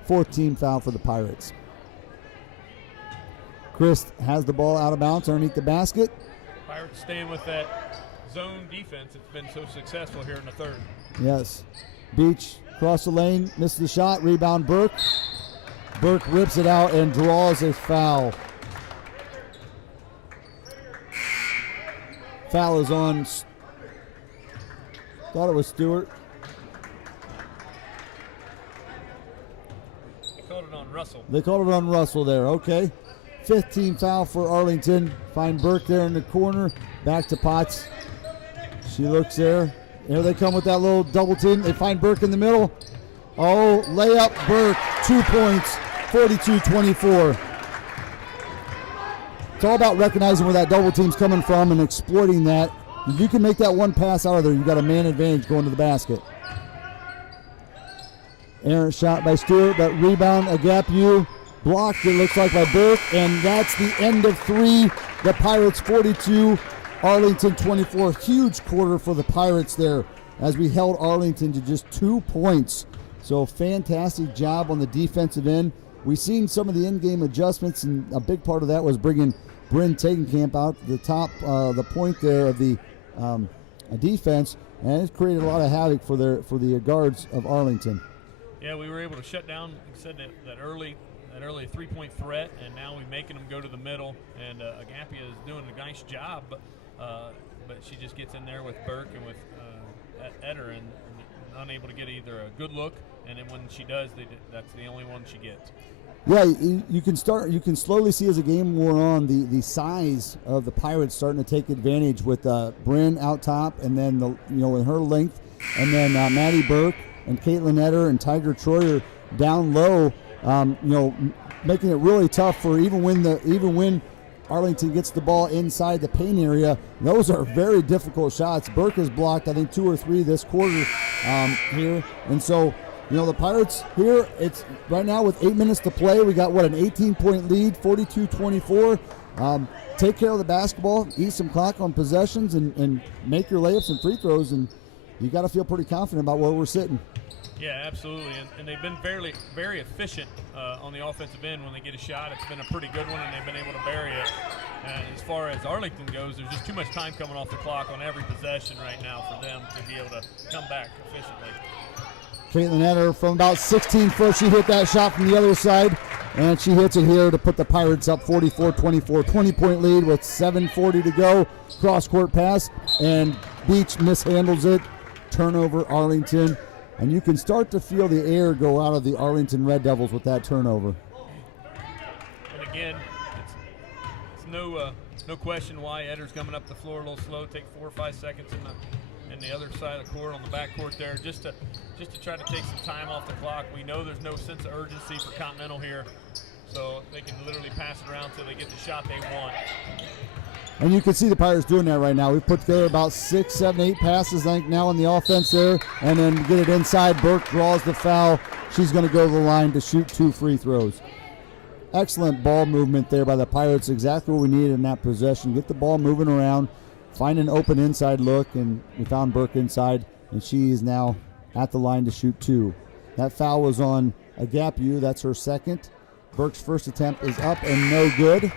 4th team foul for the Pirates. Chris has the ball out of bounds underneath the basket. Pirates staying with that zone defense. It's been so successful here in the third. Yes. Beach across the lane, misses the shot, rebound Burke. Burke rips it out and draws a foul. Foul is on, thought it was Stewart. They called it on Russell. They called it on Russell there, okay. 5th team foul for Arlington. Find Burke there in the corner. Back to Potts. She looks there. Here they come with that little double team. They find Burke in the middle. Oh, layup Burke. 2 points, 42-24. It's all about recognizing where that double team's coming from and exploiting that. If you can make that one pass out of there, you got a man advantage going to the basket. Errant shot by Stewart, but rebound Agapiu. Blocked, it looks like, by Burke, and that's the end of 3. The Pirates 42, Arlington 24. Huge quarter for the Pirates there as we held Arlington to just 2 points. So fantastic job on the defensive end. We've seen some of the in-game adjustments, and a big part of that was bringing Bryn Tagenkamp out to the top, the point there of the defense, and it created a lot of havoc for the guards of Arlington. Yeah, we were able to shut down, like I said, that early 3-point threat, and now we're making them go to the middle. And Agapia is doing a nice job, but she just gets in there with Burke and with Eder and unable to get either a good look, and then when she does, that's the only one she gets. Yeah, you can slowly see as the game wore on the size of the Pirates starting to take advantage with Bryn out top, and then with her length, and then Maddie Burke and Caitlin Eder and Tiger Troyer down low, making it really tough for even when Arlington gets the ball inside the paint area. Those are very difficult shots. Burke has blocked, I think, 2 or 3 this quarter here, and so. The Pirates here, it's right now with 8 minutes to play. We got, an 18-point lead, 42-24. Take care of the basketball, eat some clock on possessions, and make your layups and free throws, and you got to feel pretty confident about where we're sitting. Yeah, absolutely, and they've been very, very efficient on the offensive end. When they get a shot, it's been a pretty good one, and they've been able to bury it. And as far as Arlington goes, there's just too much time coming off the clock on every possession right now for them to be able to come back efficiently. Caitlin Eder from about 16 foot, she hit that shot from the other side, and she hits it here to put the Pirates up 44-24. 20-point lead with 7:40 to go. Cross-court pass, and Beach mishandles it. turnover, Arlington. And you can start to feel the air go out of the Arlington Red Devils with that turnover. And again, it's no question why Eder's coming up the floor a little slow. Take 4 or 5 seconds in the other side of the court, on the back court there, just to try to take some time off the clock. We know there's no sense of urgency for Continental here, so they can literally pass it around until they get the shot they want. And you can see the Pirates doing that right now. We've put together about 6, 7, 8 passes, I think, now on the offense there, and then get it inside. Burke draws the foul. She's going to go to the line to shoot 2 free throws. Excellent ball movement there by the Pirates, exactly what we needed in that possession. Get the ball moving around, find an open inside look, and we found Burke inside, and she is now at the line to shoot 2. That foul was on a gap U. That's her second. Burke's first attempt is up and no good.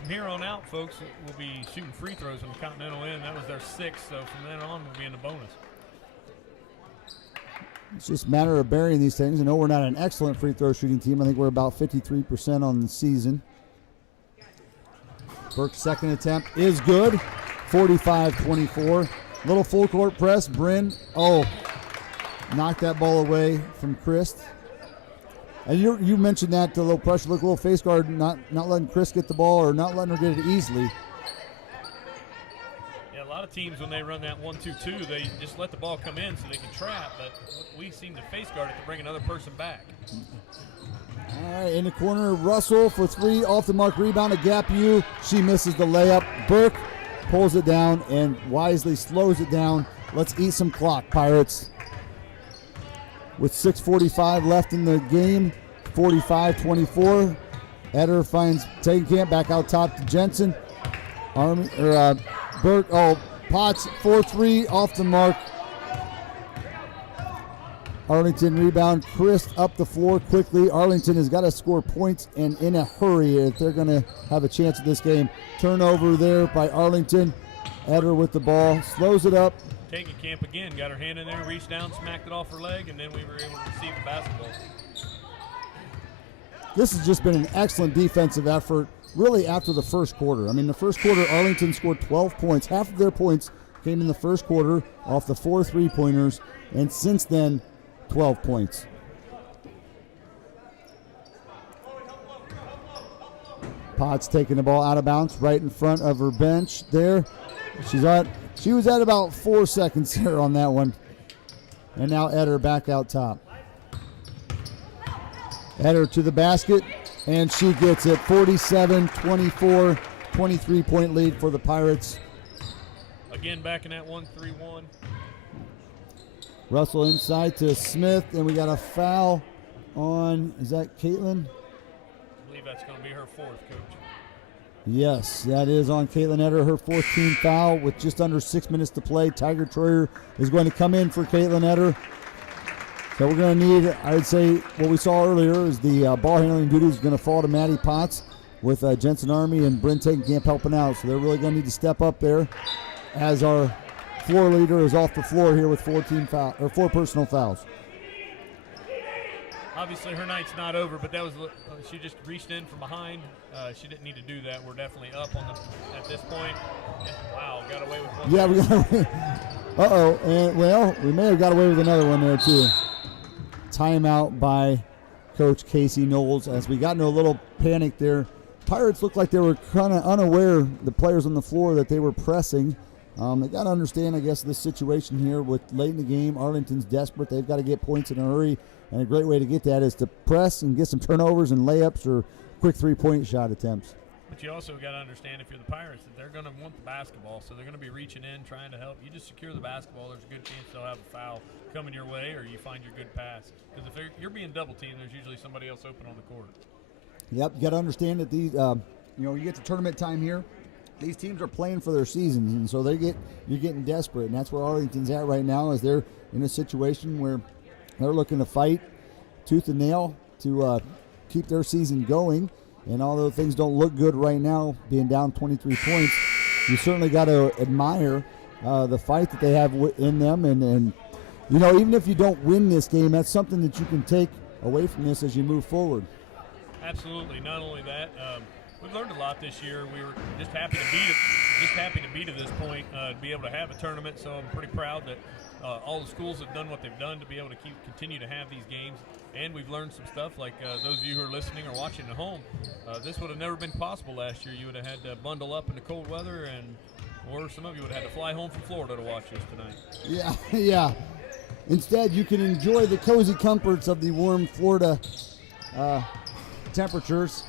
From here on out, folks, we'll be shooting free throws on the Continental end. That was their 6th, so from then on, we'll be in the bonus. It's just a matter of burying these things. I know we're not an excellent free throw shooting team. I think we're about 53% on the season. Burke's second attempt is good, 45-24. Little full court press. Bryn, knocked that ball away from Christ. And you mentioned that the low pressure look, a little face guard, not letting Chris get the ball or not letting her get it easily. Yeah, a lot of teams, when they run that 1-2-2, they just let the ball come in so they can trap, but we seem to face guard it to bring another person back. All right, in the corner, Russell for 3, off the mark rebound, a gap U. She misses the layup. Burke pulls it down and wisely slows it down. Let's eat some clock, Pirates. With 6:45 left in the game, 45-24. Eder finds Tegenkamp back out top to Jensen. Burke, Potts, 4-3 off the mark. Arlington rebound. Chris up the floor quickly. Arlington has got to score points and in a hurry if they're going to have a chance at this game. Turnover there by Arlington. Eder with the ball, slows it up. Tegenkamp again, got her hand in there, reached down, smacked it off her leg, and then we were able to receive the basketball. This has just been an excellent defensive effort, really, after the first quarter. I mean, the first quarter, Arlington scored 12 points. Half of their points came in the first quarter off the 4 3-pointers, and since then, 12 points. Potts taking the ball out of bounds right in front of her bench there. She was at about 4 seconds here on that one. And now Eder back out top. Eder to the basket, and she gets it. 47-24, 23-point lead for the Pirates. Again, back in that 1-3-1. Russell inside to Smith, and we got a foul on, is that Caitlin? I believe that's going to be her 4th, Coach. Yes, that is on Caitlin Eder, her 4th team foul with just under 6 minutes to play. Tiger Troyer is going to come in for Caitlin Eder. So we're going to need, I would say, what we saw earlier is the ball handling duty is going to fall to Maddie Potts with Jensen Army and Bryn Tegenkamp helping out. So they're really going to need to step up there as our floor leader is off the floor here with 4 personal fouls. Obviously, her night's not over, but that was she just reached in from behind. She didn't need to do that. We're definitely up at this point. And, wow, got away with one. Yeah, we got away. Well, we may have got away with another one there too. Timeout by Coach Casey Knowles as we got into a little panic there. Pirates looked like they were kind of unaware, the players on the floor, that they were pressing. They got to understand, I guess, this situation here with late in the game. Arlington's desperate. They've got to get points in a hurry, and a great way to get that is to press and get some turnovers and layups or quick 3-point shot attempts. But you also got to understand, if you're the Pirates, that they're going to want the basketball, so they're going to be reaching in, trying to help. You just secure the basketball, there's a good chance they'll have a foul coming your way, or you find your good pass. Because if you're being double-teamed, there's usually somebody else open on the court. Yep, you got to understand that these, you get to tournament time here. These teams are playing for their seasons, and so you're getting desperate, and that's where Arlington's at right now, is they're in a situation where they're looking to fight tooth and nail to keep their season going. And although things don't look good right now, being down 23 points, you certainly got to admire the fight that they have in them. And even if you don't win this game, that's something that you can take away from this as you move forward. Absolutely. Not only that, we've learned a lot this year. We were just happy to just happy to be to this point, to be able to have a tournament. So I'm pretty proud that all the schools have done what they've done to be able to continue to have these games. And we've learned some stuff, like those of you who are listening or watching at home. This would have never been possible last year. You would have had to bundle up in the cold weather, or some of you would have had to fly home from Florida to watch this tonight. Yeah, yeah. Instead, you can enjoy the cozy comforts of the warm Florida temperatures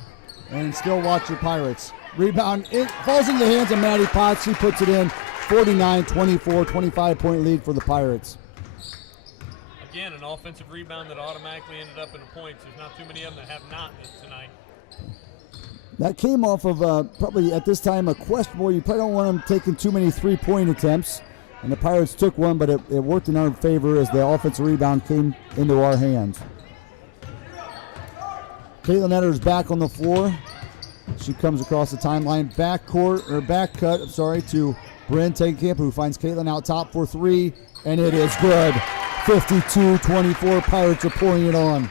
and still watch your Pirates. Rebound, it falls into the hands of Maddie Potts. She puts it in. 49-24, 25-point lead for the Pirates. Again, an offensive rebound that automatically ended up in the points. There's not too many of them that have not tonight. That came off of probably at this time a questionable. You probably don't want them taking too many three-point attempts. And the Pirates took one, but it worked in our favor as the offensive rebound came into our hands. Caitlin Etter's back on the floor. She comes across the timeline. Back cut to Bryn Tegenkamp, who finds Caitlin out top for three, and it is good. 52-24, Pirates are pouring it on.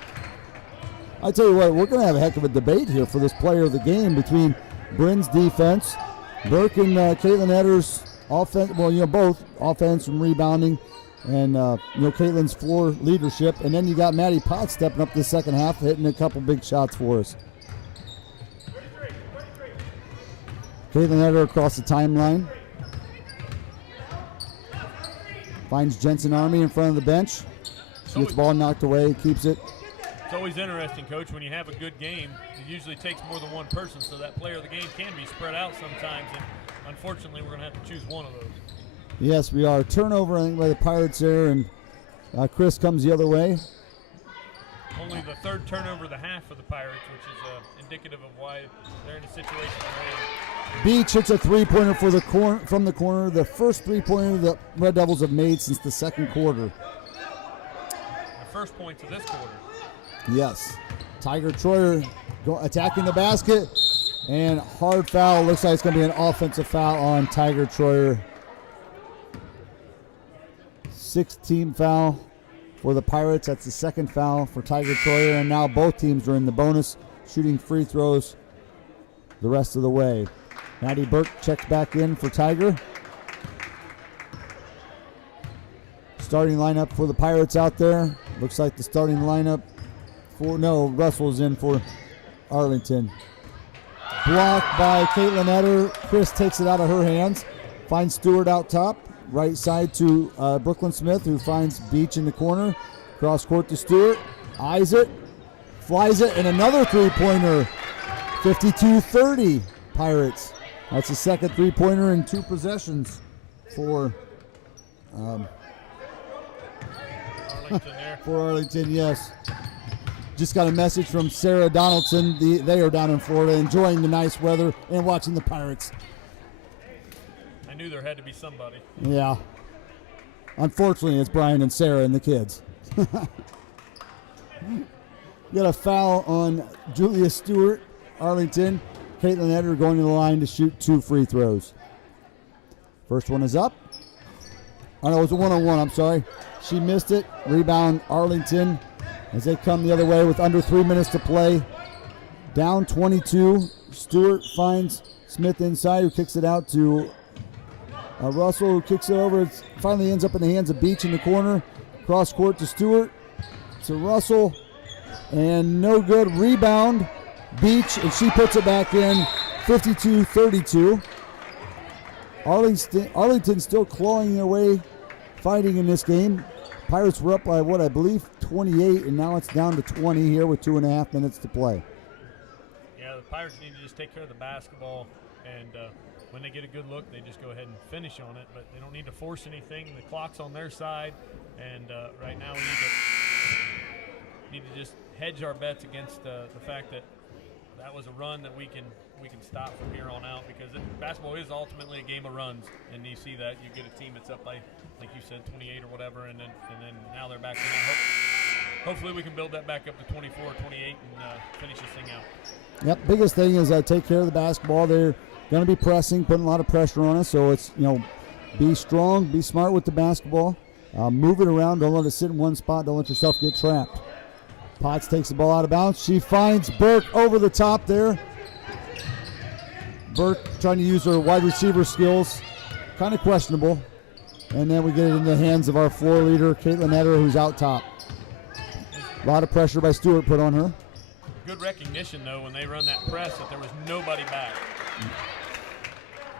I tell you what, we're going to have a heck of a debate here for this player of the game between Bryn's defense, Burke and Caitlin Etter's offense. Well, both offense and rebounding, and Caitlin's floor leadership. And then you got Maddie Potts stepping up the second half, hitting a couple big shots for us. Caitlin Etter across the timeline. Finds Jensen Army in front of the bench. She gets the ball knocked away, keeps it. It's always interesting, Coach, when you have a good game, it usually takes more than one person, so that player of the game can be spread out sometimes, and unfortunately we're going to have to choose one of those. Yes, we are. Turnover, I think, by the Pirates there, and Chris comes the other way. Only the third turnover of the half for the Pirates, which is indicative of why they're in a situation they're in. Beach hits a three-pointer from the corner, the first three-pointer the Red Devils have made since the second quarter. The first points of this quarter. Yes. Tiger Troyer attacking the basket, and hard foul. Looks like it's going to be an offensive foul on Tiger Troyer. 6-team foul for the Pirates. That's the second foul for Tiger Troyer, and now both teams are in the bonus, shooting free throws the rest of the way. Maddie Burke checks back in for Tiger. Starting lineup for the Pirates out there. Looks like the starting lineup Russell's in for Arlington. Blocked by Caitlin Etter. Chris takes it out of her hands. Finds Stewart out top. Right side to Brooklyn Smith, who finds Beach in the corner. Cross court to Stewart. Eyes it. Flies it. And another three-pointer. 52-30 Pirates. That's the second three-pointer in two possessions for Arlington there. for Arlington, yes. Just got a message from Sarah Donaldson. They are down in Florida enjoying the nice weather and watching the Pirates. I knew there had to be somebody. Yeah. Unfortunately, it's Brian and Sarah and the kids. Got a foul on Julia Stewart, Arlington. Caitlin Etter going to the line to shoot two free throws. First one is up. Oh, no, it was a one-on-one, I'm sorry. She missed it. Rebound Arlington as they come the other way with under 3 minutes to play. Down 22. Stewart finds Smith inside, who kicks it out to Russell, who kicks it over. It finally ends up in the hands of Beach in the corner. Cross court to Stewart, to Russell, and no good. Rebound, Beach, and she puts it back in. 52-32. Arlington still clawing their way, fighting in this game. Pirates were up by, I believe 28, and now it's down to 20 here with 2.5 minutes to play. Yeah, the Pirates need to just take care of the basketball, and when they get a good look, they just go ahead and finish on it, but they don't need to force anything. The clock's on their side, and right now we need to just hedge our bets against the fact that was a run that we can stop from here on out, because basketball is ultimately a game of runs, and you see that you get a team that's up by, like you said, 28 or whatever, and then now they're back in. Hopefully we can build that back up to 24 or 28 and finish this thing out. Yep, biggest thing is take care of the basketball. They're going to be pressing, putting a lot of pressure on us, so it's, be strong, be smart with the basketball, move it around, don't let it sit in one spot, don't let yourself get trapped. Potts takes the ball out of bounds. She finds Burke over the top there. Burke trying to use her wide receiver skills. Kind of questionable. And then we get it in the hands of our floor leader, Caitlin Etter, who's out top. A lot of pressure by Stewart put on her. Good recognition, though, when they run that press that there was nobody back.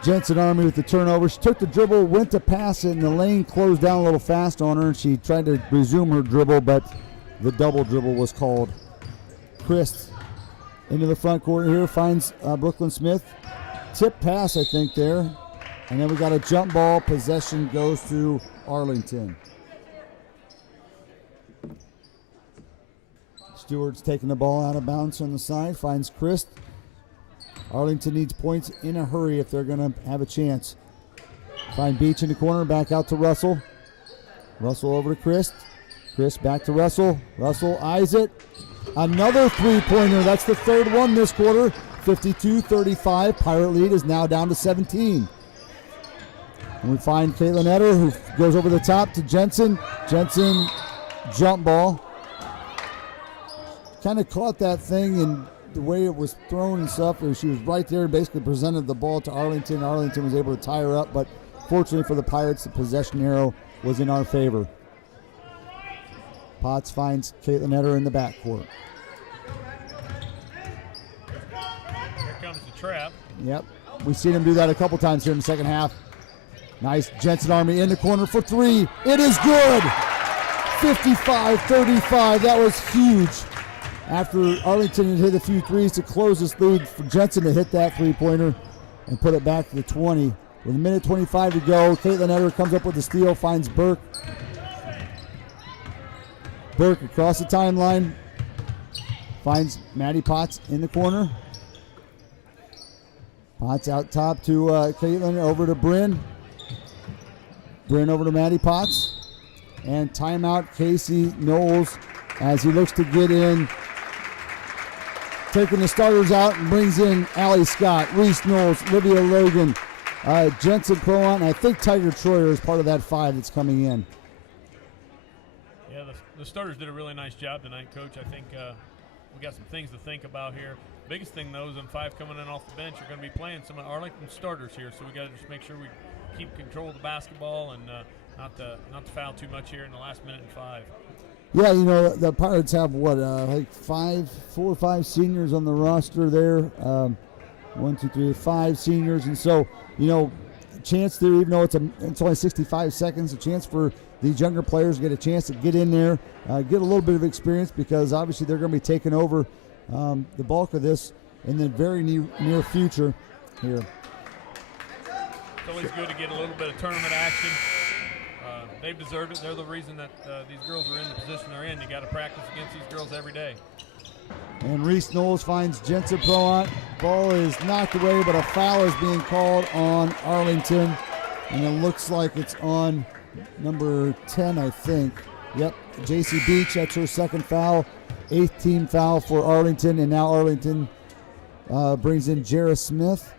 Jensen Army with the turnover. She took the dribble, went to pass it, and the lane closed down a little fast on her, and she tried to resume her dribble, but the double dribble was called. Christ into the front court here, finds Brooklyn Smith. Tip pass, I think, there. And then we got a jump ball. Possession goes to Arlington. Stewart's taking the ball out of bounds on the side, finds Christ. Arlington needs points in a hurry if they're going to have a chance. Find Beach in the corner, back out to Russell. Russell over to Christ. Christ back to Russell. Russell eyes it. Another three-pointer. That's the third one this quarter. 52-35. Pirate lead is now down to 17. And we find Caitlin Etter, who goes over the top to Jensen. Jensen, jump ball. Kind of caught that thing and the way it was thrown and stuff. She was right there and basically presented the ball to Arlington. Arlington was able to tie her up, but fortunately for the Pirates, the possession arrow was in our favor. Potts finds Caitlin Etter in the backcourt. Here comes the trap. Yep. We've seen him do that a couple times here in the second half. Nice Jensen Army in the corner for three. It is good. 55-35. That was huge. After Arlington had hit a few threes to close this lead, for Jensen to hit that three-pointer and put it back to the 20. With a minute 25 to go, Caitlin Etter comes up with the steal, finds Burke. Burke across the timeline, finds Maddie Potts in the corner. Potts out top to Caitlin, over to Bryn. Bryn over to Maddie Potts. And timeout, Casey Knowles, as he looks to get in. Taking the starters out and brings in Allie Scott, Reese Knowles, Livia Logan, Jensen Proant, and I think Tiger Troyer is part of that five that's coming in. Yeah, the starters did a really nice job tonight, Coach. I think we got some things to think about here. Biggest thing, though, is them five coming in off the bench are going to be playing some of Arlington starters here, so we got to just make sure we keep control of the basketball and not to foul too much here in the last minute and five. Yeah, you know, the Pirates have, like 4 or 5 seniors on the roster there. 1, 2, 3, 5 seniors. And so, you know, chance there, even though it's only 65 seconds, a chance for these younger players to get a chance to get in there, get a little bit of experience, because obviously they're going to be taking over the bulk of this in the very near future here. It's always good to get a little bit of tournament action. They've deserved it. They're the reason that these girls are in the position they're in. You got to practice against these girls every day. And Reese Knowles finds Jensen Proant. Ball is knocked away, but a foul is being called on Arlington. And it looks like it's on number 10, I think. Yep, JC Beach, that's her second foul. 8th team foul for Arlington. And now Arlington brings in Jarrah Smith.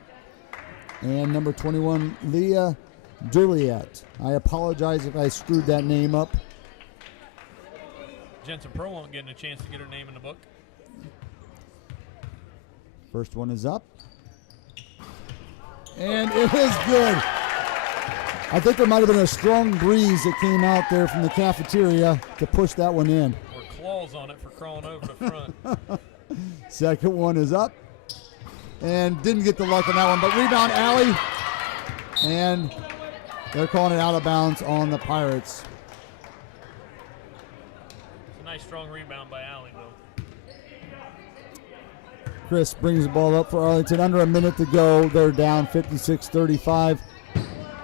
And number 21, Leah Durliet. I apologize if I screwed that name up. Jensen Proant getting a chance to get her name in the book. First one is up. And it is good. I think there might have been a strong breeze that came out there from the cafeteria to push that one in. Or claws on it for crawling over the front. Second one is up. And didn't get the luck on that one, but rebound Allie. And they're calling it out of bounds on the Pirates. It's a nice strong rebound by Allie, though. Chris brings the ball up for Arlington. Under a minute to go. They're down 56-35.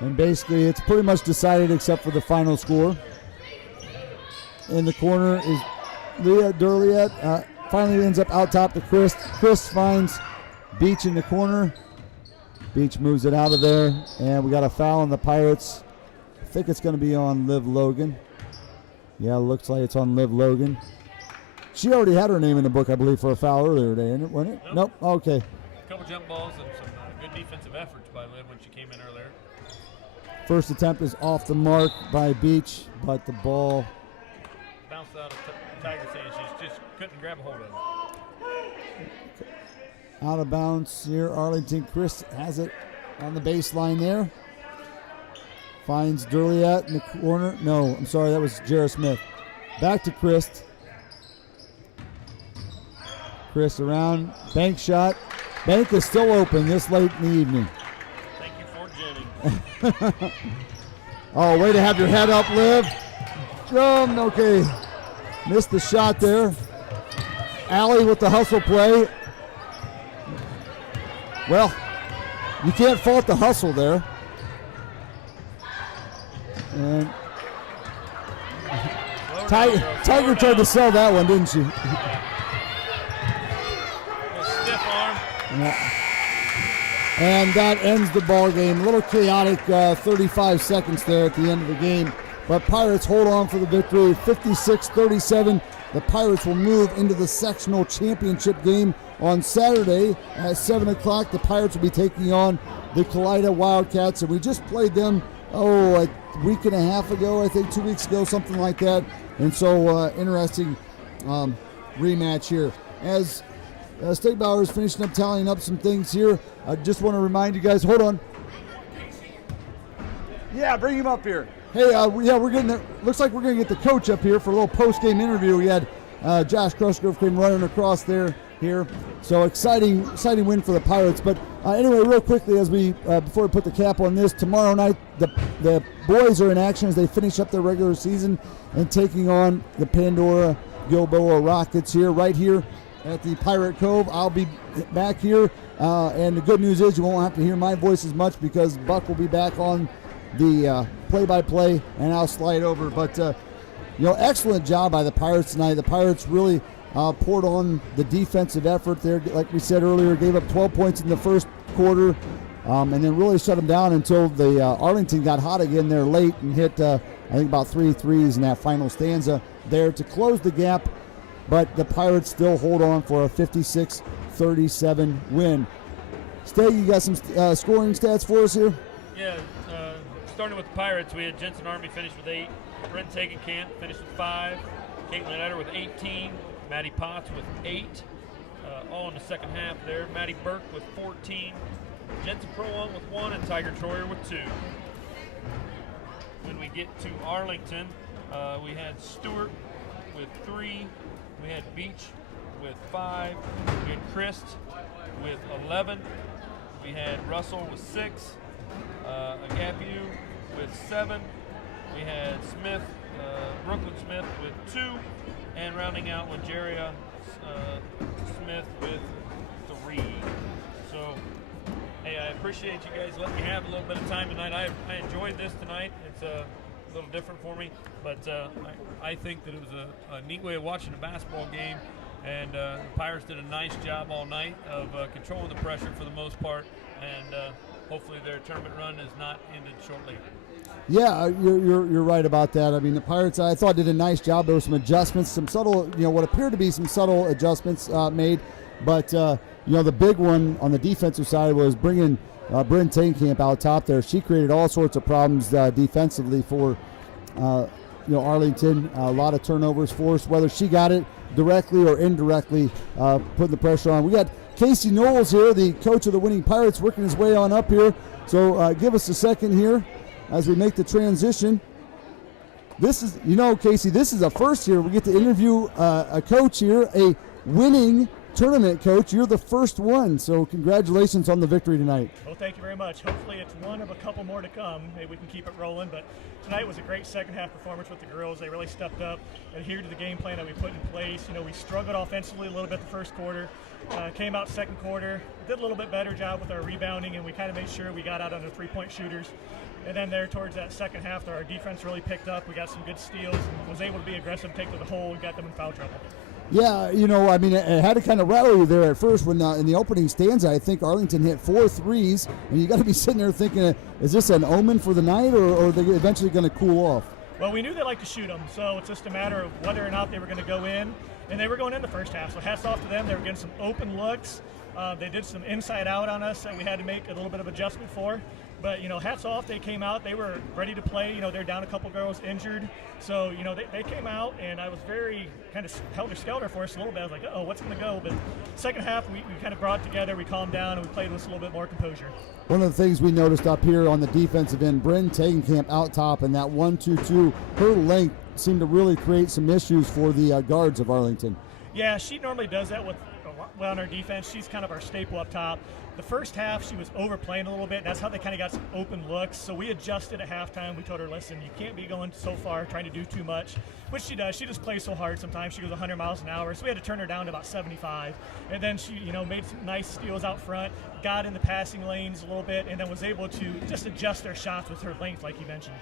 And basically it's pretty much decided except for the final score. In the corner is Leah Durliet. Finally ends up out top to Chris. Chris finds Beach in the corner. Beach moves it out of there, and we got a foul on the Pirates. I think it's going to be on Liv Logan. Yeah, it looks like it's on Liv Logan. She already had her name in the book, I believe, for a foul earlier today, wasn't it? Nope. Okay. A couple jump balls and some good defensive efforts by Liv when she came in earlier. First attempt is off the mark by Beach, but the ball bounced out of Tiger's hand. She just couldn't grab a hold of it. Out of bounds here, Arlington. Chris has it on the baseline there. Finds Durliat in the corner. No, I'm sorry, that was Jarrett Smith. Back to Chris. Chris around, bank shot. Bank is still open this late in the evening. Thank you for Jennings. Oh, way to have your head up, Liv. Okay. Missed the shot there. Allie with the hustle play. Well, you can't fault the hustle there. And Tiger tried to sell that one, didn't she? Stiff arm. Yeah. And that ends the ball game. A little chaotic 35 seconds there at the end of the game. But Pirates hold on for the victory, 56-37. The Pirates will move into the sectional championship game on Saturday at 7 o'clock. The Pirates will be taking on the Kalida Wildcats. And we just played them, a week and a half ago, I think 2 weeks ago, something like that. And so interesting rematch here. As State Bauer is finishing up tallying up some things here, I just want to remind you guys, hold on. Yeah, bring him up here. Hey, we're getting there. Looks like we're going to get the coach up here for a little post-game interview. We had Josh Crusgrove came running across here. So exciting win for the Pirates. But anyway, real quickly, as we before we put the cap on this, tomorrow night the boys are in action as they finish up their regular season and taking on the Pandora Gilboa Rockets right here at the Pirate Cove. I'll be back here, and the good news is you won't have to hear my voice as much because Buck will be back on the play-by-play, and I'll slide over. But excellent job by the Pirates tonight. The Pirates really poured on the defensive effort there. Like we said earlier, gave up 12 points in the first quarter, and then really shut them down until the Arlington got hot again there late and hit, I think, about 3 threes in that final stanza there to close the gap. But the Pirates still hold on for a 56-37 win. Stay, you got some scoring stats for us here? Yeah, starting with the Pirates, we had Jensen Army finish with 8, Brent Tegenkamp finished with 5, Caitlin Etter with 18, Maddie Potts with 8, all in the second half there. Maddie Burke with 14, Jensen Prolong with 1, and Tiger Troyer with 2. When we get to Arlington, we had Stewart with 3, we had Beach with 5, we had Christ with 11, we had Russell with 6, Agapiu with 7, we had Smith, Brooklyn Smith with 2, and rounding out with Jeria Smith with 3. So, hey, I appreciate you guys letting me have a little bit of time tonight. I enjoyed this tonight. It's a little different for me, but I think that it was a neat way of watching a basketball game, and the Pirates did a nice job all night of controlling the pressure for the most part, and hopefully their tournament run is not ended shortly. Yeah, you're right about that. I mean, the Pirates, I thought, did a nice job. There were some adjustments, some subtle, what appeared to be some subtle adjustments made. But, the big one on the defensive side was bringing Bryn Tegenkamp out top there. She created all sorts of problems defensively for, Arlington. A lot of turnovers forced, whether she got it directly or indirectly, putting the pressure on. We got Casey Knowles here, the coach of the winning Pirates, working his way on up here. So give us a second here as we make the transition. This is, Casey, this is a first here. We get to interview a coach here, a winning tournament coach. You're the first one, so congratulations on the victory tonight. Well, thank you very much. Hopefully it's one of a couple more to come. Maybe we can keep it rolling, but tonight was a great second half performance with the girls. They really stepped up, adhered to the game plan that we put in place. We struggled offensively a little bit the first quarter, came out second quarter, did a little bit better job with our rebounding, and we kind of made sure we got out on the three-point shooters. And then there towards that second half, our defense really picked up. We got some good steals and was able to be aggressive, take to the hole, and got them in foul trouble. Yeah, it had to kind of rattle you there at first when in the opening stanza, I think Arlington hit 4 threes, and you got to be sitting there thinking, is this an omen for the night, or are they eventually going to cool off? Well, we knew they like to shoot them, so it's just a matter of whether or not they were going to go in, and they were going in the first half, so hats off to them. They were getting some open looks. They did some inside out on us that we had to make a little bit of adjustment for. But, hats off, they came out. They were ready to play. They're down a couple girls injured. So, they came out, and I was very kind of helter-skelter for us a little bit. I was like, oh, what's going to go? But second half, we kind of brought it together. We calmed down, and we played with a little bit more composure. One of the things we noticed up here on the defensive end, Bryn Tegenkamp out top, and that 1-2-2, her length seemed to really create some issues for the guards of Arlington. Yeah, she normally does that on our defense. She's kind of our staple up top. The first half, she was overplaying a little bit. That's how they kind of got some open looks. So we adjusted at halftime. We told her, listen, you can't be going so far, trying to do too much, which she does. She just plays so hard sometimes. She goes 100 miles an hour. So we had to turn her down to about 75. And then she, made some nice steals out front, got in the passing lanes a little bit, and then was able to just adjust her shots with her length, like you mentioned.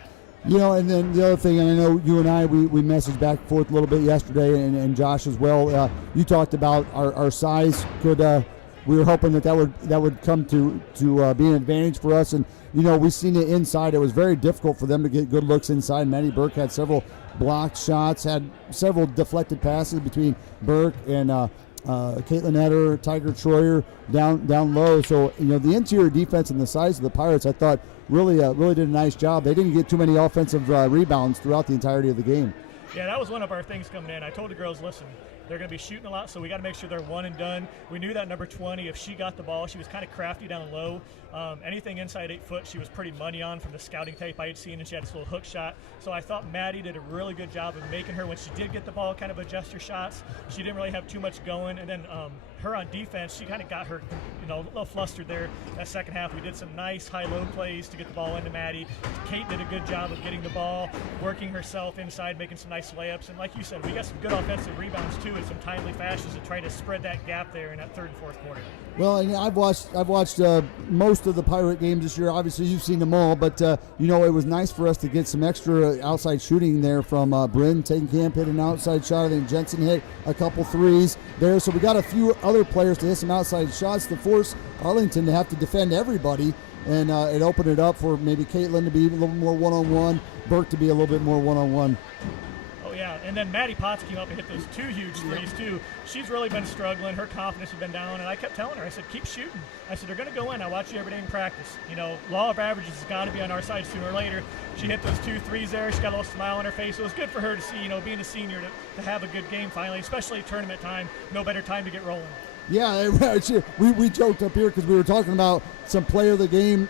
And then the other thing, and I know you and I, we messaged back and forth a little bit yesterday, and Josh as well. You talked about our size could. We were hoping that would come to be an advantage for us, and we've seen it inside. It was very difficult for them to get good looks inside. Maddie Burke had several blocked shots, had several deflected passes between Burke and Caitlin Etter, Tiger Troyer down low. So the interior defense and the size of the Pirates, I thought really did a nice job. They didn't get too many offensive rebounds throughout the entirety of the game. Yeah, that was one of our things coming in. I told the girls, listen, they're going to be shooting a lot, so we got to make sure they're one and done. We knew that number 20, if she got the ball, she was kind of crafty down low. Anything inside 8 foot, she was pretty money on from the scouting tape I had seen, and she had this little hook shot. So I thought Maddie did a really good job of making her, when she did get the ball, kind of adjust her shots. She didn't really have too much going, and then her on defense, she kind of got her, a little flustered there. That second half, we did some nice high-low plays to get the ball into Maddie. Kate did a good job of getting the ball, working herself inside, making some nice layups. And like you said, we got some good offensive rebounds too, and some timely fashions to try to spread that gap there in that third and fourth quarter. Well, and I've watched most of the Pirate games this year. Obviously, you've seen them all, but it was nice for us to get some extra outside shooting there from Bryn Tegenkamp hit an outside shot. I think Jensen hit a couple threes there, so we got a few other players to hit some outside shots to force Arlington to have to defend everybody, and it opened it up for maybe Caitlin to be a little more one-on-one, Burke to be a little bit more one-on-one. Yeah, and then Maddie Potts came up and hit those 2 huge threes too. She's really been struggling. Her confidence has been down, and I kept telling her, I said, keep shooting. I said, they're going to go in. I watch you every day in practice. Law of averages has got to be on our side sooner or later. She hit those 2 threes there. She got a little smile on her face. It was good for her to see, being a senior, to have a good game finally, especially tournament time. No better time to get rolling. Yeah, we joked up here because we were talking about some player of the game.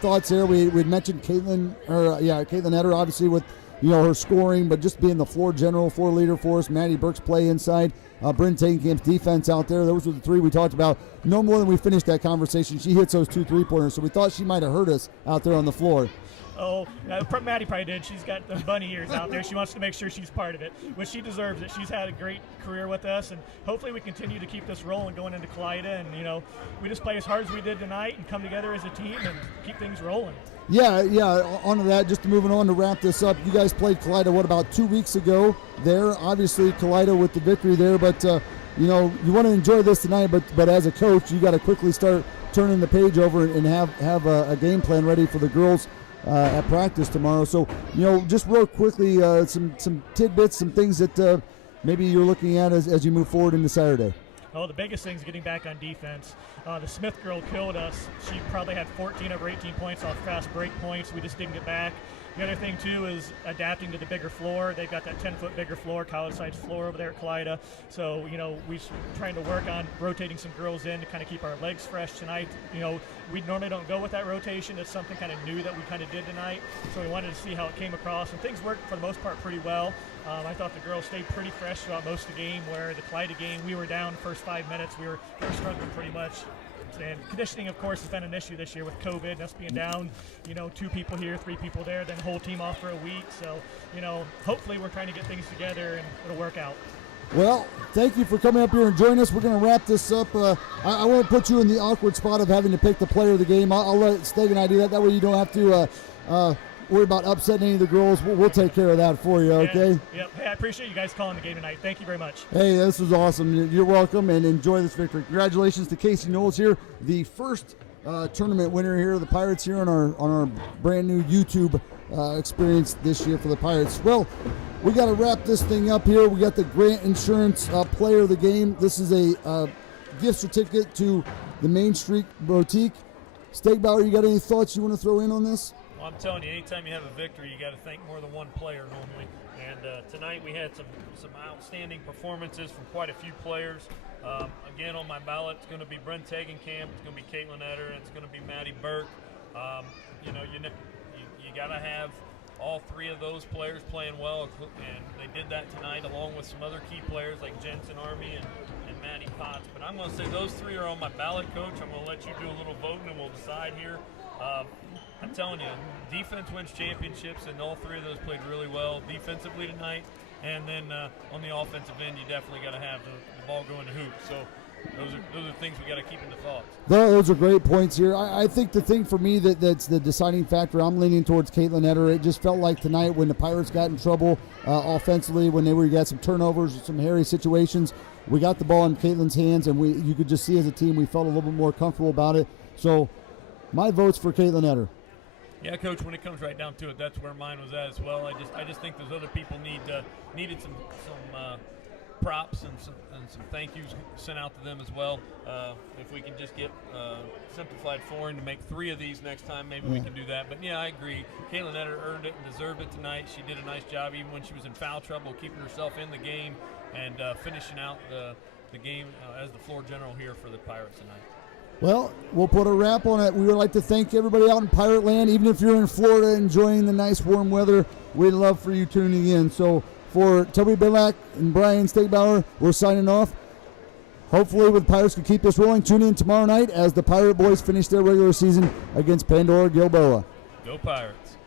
Thoughts there. We'd mentioned Caitlin Etter, obviously with her scoring, but just being the floor leader for us. Maddie Burke's play inside. Bryn Tegenkamp's defense out there. Those were the 3 we talked about. No more than we finished that conversation, she hits those 2 3-pointers, so we thought she might have hurt us out there on the floor. Oh, Maddie probably did. She's got the bunny ears out there. She wants to make sure she's part of it, which she deserves it. She's had a great career with us, and hopefully we continue to keep this rolling going into Kaleida. And, we just play as hard as we did tonight and come together as a team and keep things rolling. Yeah, onto that, just moving on to wrap this up. You guys played Kaleida, about 2 weeks ago there? Obviously, Kaleida with the victory there, but, you want to enjoy this tonight, but as a coach, you got to quickly start turning the page over and have a game plan ready for the girls at practice tomorrow. So, just real quickly, some tidbits, some things that maybe you're looking at as you move forward into Saturday. Oh, the biggest thing is getting back on defense. The Smith girl killed us. She probably had 14 over 18 points off fast break points. We just didn't get back. The other thing, too, is adapting to the bigger floor. They've got that 10-foot bigger floor, college-sized floor over there at Kaleida. So, we're trying to work on rotating some girls in to kind of keep our legs fresh tonight. We normally don't go with that rotation. It's something kind of new that we kind of did tonight. So we wanted to see how it came across. And things worked, for the most part, pretty well. I thought the girls stayed pretty fresh throughout most of the game, where the Kaleida game, we were down the first 5 minutes. We were struggling pretty much. And conditioning, of course, has been an issue this year with COVID and us being down, 2 people here, 3 people there, then the whole team off for a week. So, hopefully we're trying to get things together and it'll work out. Well, thank you for coming up here and joining us. We're going to wrap this up. I won't put you in the awkward spot of having to pick the player of the game. I'll let Steg and I do that. That way you don't have to worry about upsetting any of the girls. We'll take care of that for you, okay? Yep. Hey, I appreciate you guys calling the game tonight. Thank you very much. Hey, this was awesome. You're welcome, and enjoy this victory. Congratulations to Casey Knowles here, the first tournament winner here, the Pirates here on our brand new YouTube experience this year for the Pirates. Well, we got to wrap this thing up here. We got the Grant Insurance player of the game. This is a gift certificate to the Main Street Boutique. Stegbauer, you got any thoughts you want to throw in on this? Well, I'm telling you, anytime you have a victory, you got to thank more than one player normally. And tonight we had some outstanding performances from quite a few players. Again, on my ballot, it's going to be Brent Tegenkamp, it's going to be Caitlin Etter, and it's going to be Maddie Burke. You got to have all three of those players playing well, and they did that tonight along with some other key players like Jensen Army and Maddie Potts. But I'm going to say those three are on my ballot, Coach. I'm going to let you do a little voting and we'll decide here. I'm telling you, defense wins championships, and all three of those played really well defensively tonight. And then on the offensive end, you definitely got to have the ball going to hoops. So those are things we got to keep in the thoughts. Those are great points here. I think the thing for me that's the deciding factor, I'm leaning towards Caitlin Etter. It just felt like tonight when the Pirates got in trouble offensively, when we got some turnovers, some hairy situations, we got the ball in Caitlin's hands, and you could just see as a team we felt a little bit more comfortable about it. So my vote's for Caitlin Etter. Yeah, Coach. When it comes right down to it, that's where mine was at as well. I just think those other people needed some props and some thank yous sent out to them as well. If we can just get simplified flooring to make 3 of these next time, maybe we can do that. But yeah, I agree. Caitlin Etter earned it and deserved it tonight. She did a nice job even when she was in foul trouble, keeping herself in the game and finishing out the game as the floor general here for the Pirates tonight. Well, we'll put a wrap on it. We would like to thank everybody out in Pirate Land. Even if you're in Florida enjoying the nice warm weather, we'd love for you tuning in. So for Toby Billack and Brian Stegbauer, we're signing off. Hopefully the Pirates can keep this rolling. Tune in tomorrow night as the Pirate Boys finish their regular season against Pandora Gilboa. Go Pirates.